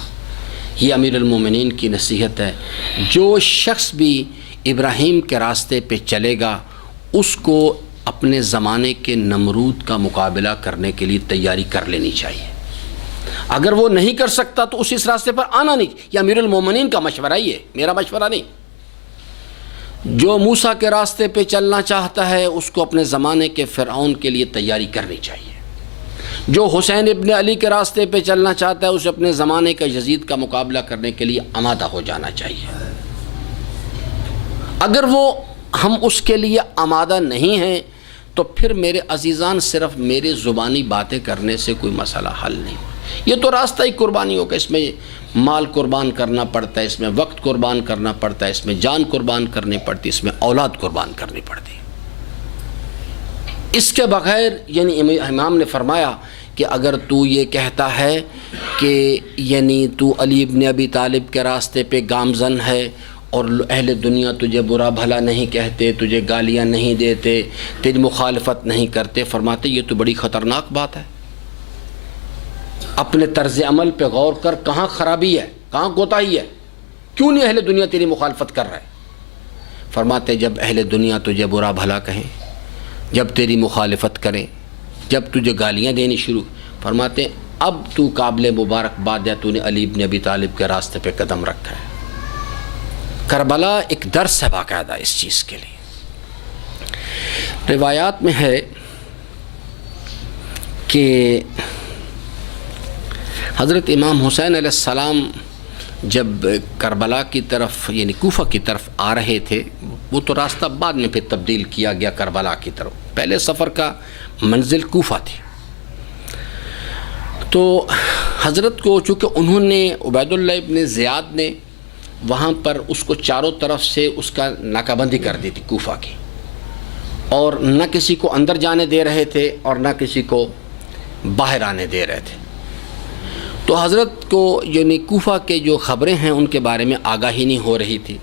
یہ امیر المومنین کی نصیحت ہے، جو شخص بھی ابراہیم کے راستے پہ چلے گا اس کو اپنے زمانے کے نمرود کا مقابلہ کرنے کے لیے تیاری کر لینی چاہیے۔ اگر وہ نہیں کر سکتا تو اس راستے پر آنا نہیں۔ یہ امیر المومنین کا مشورہ ہی ہے، میرا مشورہ نہیں۔ جو موسیٰ کے راستے پہ چلنا چاہتا ہے اس کو اپنے زمانے کے فرعون کے لیے تیاری کرنی چاہیے۔ جو حسین ابن علی کے راستے پہ چلنا چاہتا ہے اسے اپنے زمانے کا یزید کا مقابلہ کرنے کے لیے آمادہ ہو جانا چاہیے۔ اگر وہ ہم اس کے لیے آمادہ نہیں ہیں تو پھر میرے عزیزان صرف میرے زبانی باتیں کرنے سے کوئی مسئلہ حل نہیں۔ یہ تو راستہ ہی قربانیوں کا، اس میں مال قربان کرنا پڑتا ہے، اس میں وقت قربان کرنا پڑتا ہے، اس میں جان قربان کرنی پڑتی ہے، اس میں اولاد قربان کرنی پڑتی ہے۔ اس کے بغیر یعنی امام نے فرمایا کہ اگر تو یہ کہتا ہے کہ یعنی تو علی ابن ابی طالب کے راستے پہ گامزن ہے اور اہل دنیا تجھے برا بھلا نہیں کہتے، تجھے گالیاں نہیں دیتے، تیری مخالفت نہیں کرتے، فرماتے یہ تو بڑی خطرناک بات ہے۔ اپنے طرز عمل پہ غور کر، کہاں خرابی ہے، کہاں کوتاہی ہے، کیوں نہیں اہل دنیا تیری مخالفت کر رہے؟ فرماتے جب اہل دنیا تجھے برا بھلا کہیں، جب تیری مخالفت کریں، جب تجھے گالیاں دینی شروع، فرماتے اب تو قابل مبارکباد ہے، تو نے علی ابن ابی طالب کے راستے پہ قدم رکھا ہے۔ کربلا ایک درس ہے باقاعدہ اس چیز کے لیے۔ روایات میں ہے کہ حضرت امام حسین علیہ السلام جب کربلا کی طرف یعنی کوفہ کی طرف آ رہے تھے، وہ تو راستہ بعد میں پھر تبدیل کیا گیا کربلا کی طرف، پہلے سفر کا منزل کوفہ تھی۔ تو حضرت کو چونکہ انہوں نے عبید اللہ ابن زیاد نے وہاں پر اس کو چاروں طرف سے اس کا ناکہ بندی کر دی تھی کوفہ کی، اور نہ کسی کو اندر جانے دے رہے تھے اور نہ کسی کو باہر آنے دے رہے تھے۔ تو حضرت کو یعنی کوفہ کے جو خبریں ہیں ان کے بارے میں آگاہی نہیں ہو رہی تھی،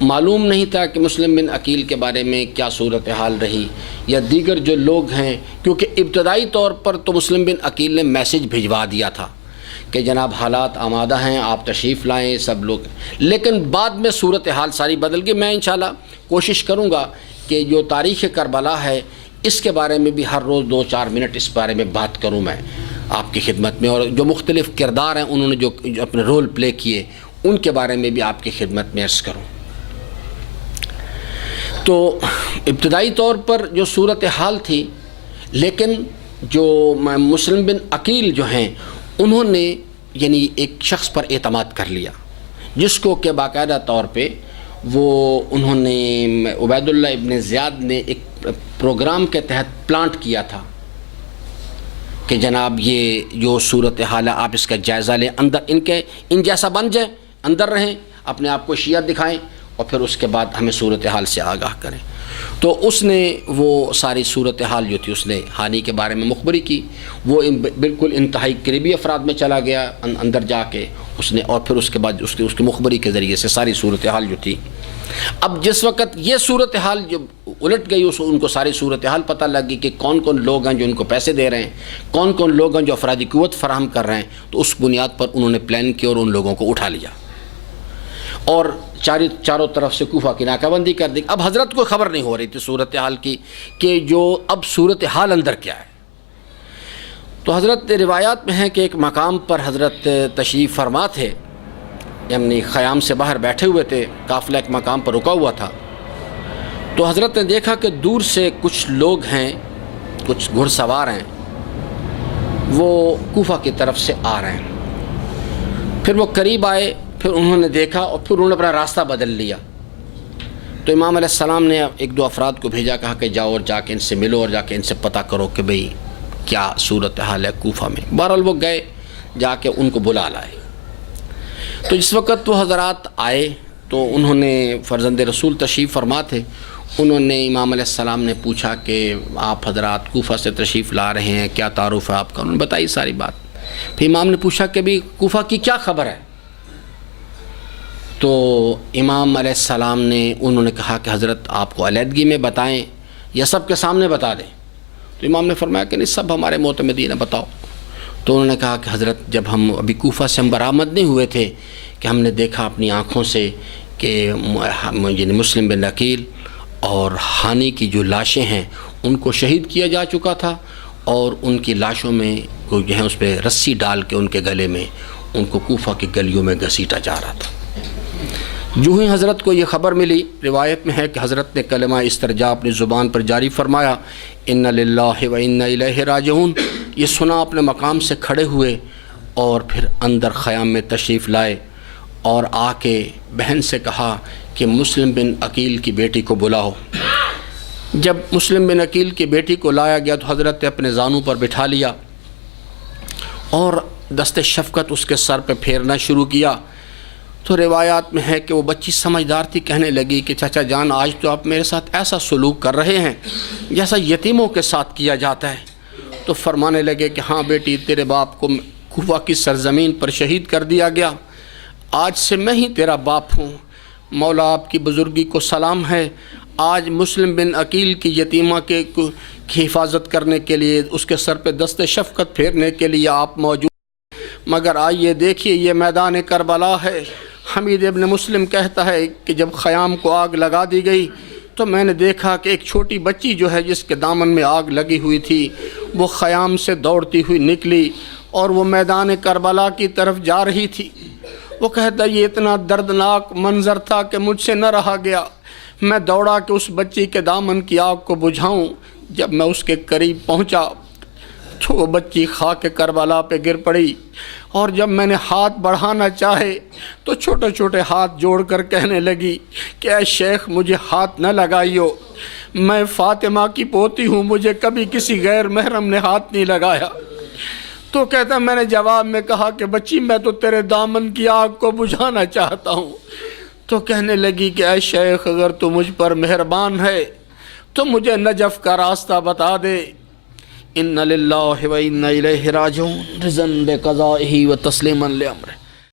معلوم نہیں تھا کہ مسلم بن عقیل کے بارے میں کیا صورتحال رہی یا دیگر جو لوگ ہیں، کیونکہ ابتدائی طور پر تو مسلم بن عقیل نے میسج بھجوا دیا تھا کہ جناب حالات آمادہ ہیں، آپ تشریف لائیں سب لوگ، لیکن بعد میں صورتحال ساری بدل گئی۔ میں انشاءاللہ کوشش کروں گا کہ جو تاریخ کربلا ہے اس کے بارے میں بھی ہر روز 2-4 منٹ اس بارے میں بات کروں میں آپ کی خدمت میں، اور جو مختلف کردار ہیں انہوں نے جو اپنے رول پلے کیے ان کے بارے میں بھی آپ کی خدمت میں عرض کروں۔ تو ابتدائی طور پر جو صورتحال تھی، لیکن جو مسلم بن عقیل جو ہیں انہوں نے یعنی ایک شخص پر اعتماد کر لیا، جس کو کہ باقاعدہ طور پہ وہ انہوں نے عبید اللہ ابن زیاد نے ایک پروگرام کے تحت پلانٹ کیا تھا کہ جناب یہ جو صورتحال ہے آپ اس کا جائزہ لیں، اندر ان جیسا بن جائیں، اندر رہیں، اپنے آپ کو شیعہ دکھائیں اور پھر اس کے بعد ہمیں صورتحال سے آگاہ کریں۔ تو اس نے وہ ساری صورتحال جو تھی اس نے ہانی کے بارے میں مخبری کی، وہ بالکل انتہائی قریبی افراد میں چلا گیا اندر جا کے اس نے، اور پھر اس کے بعد اس کی مخبری کے ذریعے سے ساری صورتحال جو تھی۔ اب جس وقت یہ صورتحال جب الٹ گئی ان کو ساری صورتحال پتہ لگ گئی کہ کون کون لوگ ہیں جو ان کو پیسے دے رہے ہیں، کون کون لوگ ہیں جو افرادی قوت فراہم کر رہے ہیں، تو اس بنیاد پر انہوں نے پلان کیا اور ان لوگوں کو اٹھا لیا اور چاروں طرف سے کوفہ کی ناکہ بندی کر دی۔ اب حضرت کو خبر نہیں ہو رہی تھی صورتحال کی کہ جو اب صورتحال اندر کیا ہے۔ تو حضرت روایات میں ہے کہ ایک مقام پر حضرت تشریف فرما تھے، یعنی خیام سے باہر بیٹھے ہوئے تھے، قافلہ ایک مقام پر رکا ہوا تھا، تو حضرت نے دیکھا کہ دور سے کچھ لوگ ہیں، کچھ گھڑ سوار ہیں، وہ کوفہ کی طرف سے آ رہے ہیں۔ پھر وہ قریب آئے، پھر انہوں نے دیکھا اور پھر انہوں نے اپنا راستہ بدل لیا، تو امام علیہ السلام نے ایک دو افراد کو بھیجا، کہا کہ جاؤ اور جا کے ان سے ملو اور جا کے ان سے پتہ کرو کہ بھئی کیا صورتحال ہے کوفہ میں۔ بہرحال وہ گئے، جا کے ان کو بلا لائے۔ تو جس وقت وہ حضرات آئے تو انہوں نے فرزند رسول تشریف فرما تھے، انہوں نے امام علیہ السلام نے پوچھا کہ آپ حضرات کوفہ سے تشریف لا رہے ہیں، کیا تعارف ہے آپ کا؟ انہوں نے بتائی ساری بات۔ پھر امام نے پوچھا کہ بھی کوفہ کی کیا خبر ہے؟ تو امام علیہ السلام نے انہوں نے کہا کہ حضرت آپ کو علیحدگی میں بتائیں یا سب کے سامنے بتا دیں؟ تو امام نے فرمایا کہ نہیں، سب ہمارے معتمدین ہیں، بتاؤ۔ تو انہوں نے کہا کہ حضرت جب ہم ابھی کوفہ سے ہم برآمد نہیں ہوئے تھے کہ ہم نے دیکھا اپنی آنکھوں سے کہ مسلم بن عقیل اور ہانی کی جو لاشیں ہیں ان کو شہید کیا جا چکا تھا، اور ان کی لاشوں میں کوئی جو ہے اس پہ رسی ڈال کے ان کے گلے میں ان کو کوفہ کی گلیوں میں گھسیٹا جا رہا تھا۔ جو ہی حضرت کو یہ خبر ملی، روایت میں ہے کہ حضرت نے کلمہ استرجاع اپنی زبان پر جاری فرمایا، اِنَّ لِلَّهِ وَإِنَّ إِلَيْهِ رَاجِعُونَ۔ یہ سنا اپنے مقام سے کھڑے ہوئے اور پھر اندر خیام میں تشریف لائے اور آ کے بہن سے کہا کہ مسلم بن عقیل کی بیٹی کو بلاؤ۔ جب مسلم بن عقیل کی بیٹی کو لایا گیا تو حضرت نے اپنے زانوں پر بٹھا لیا اور دست شفقت اس کے سر پہ پھیرنا شروع کیا۔ تو روایات میں ہے کہ وہ بچی سمجھدار تھی، کہنے لگی کہ چچا جان آج تو آپ میرے ساتھ ایسا سلوک کر رہے ہیں جیسا یتیموں کے ساتھ کیا جاتا ہے۔ تو فرمانے لگے کہ ہاں بیٹی، تیرے باپ کو کوفہ کی سرزمین پر شہید کر دیا گیا، آج سے میں ہی تیرا باپ ہوں، مولا آپ کی بزرگی کو سلام ہے۔ آج مسلم بن عقیل کی یتیمہ کی حفاظت کرنے کے لیے، اس کے سر پہ دست شفقت پھیرنے کے لیے آپ موجود، مگر آئیے دیکھیے یہ میدان کربلا ہے۔ حمید ابن مسلم کہتا ہے کہ جب خیام کو آگ لگا دی گئی تو میں نے دیکھا کہ ایک چھوٹی بچی جو ہے جس کے دامن میں آگ لگی ہوئی تھی، وہ خیام سے دوڑتی ہوئی نکلی اور وہ میدان کربلا کی طرف جا رہی تھی۔ وہ کہتا یہ اتنا دردناک منظر تھا کہ مجھ سے نہ رہا گیا، میں دوڑا کہ اس بچی کے دامن کی آگ کو بجھاؤں۔ جب میں اس کے قریب پہنچا تو وہ بچی خاک کربلا پہ گر پڑی، اور جب میں نے ہاتھ بڑھانا چاہے تو چھوٹے چھوٹے ہاتھ جوڑ کر کہنے لگی کہ اے شیخ مجھے ہاتھ نہ لگائیو، میں فاطمہ کی پوتی ہوں، مجھے کبھی کسی غیر محرم نے ہاتھ نہیں لگایا۔ تو کہتا میں نے جواب میں کہا کہ بچی میں تو تیرے دامن کی آگ کو بجھانا چاہتا ہوں۔ تو کہنے لگی کہ اے شیخ اگر تو مجھ پر مہربان ہے تو مجھے نجف کا راستہ بتا دے۔ اِنَّ لِلَّهِ وَإِنَّ إِلَيْهِ رَاجِعُونَ رِضًا بِقَضَائِهِ وَتَسْلِيمًا لِأَمْرِهِ۔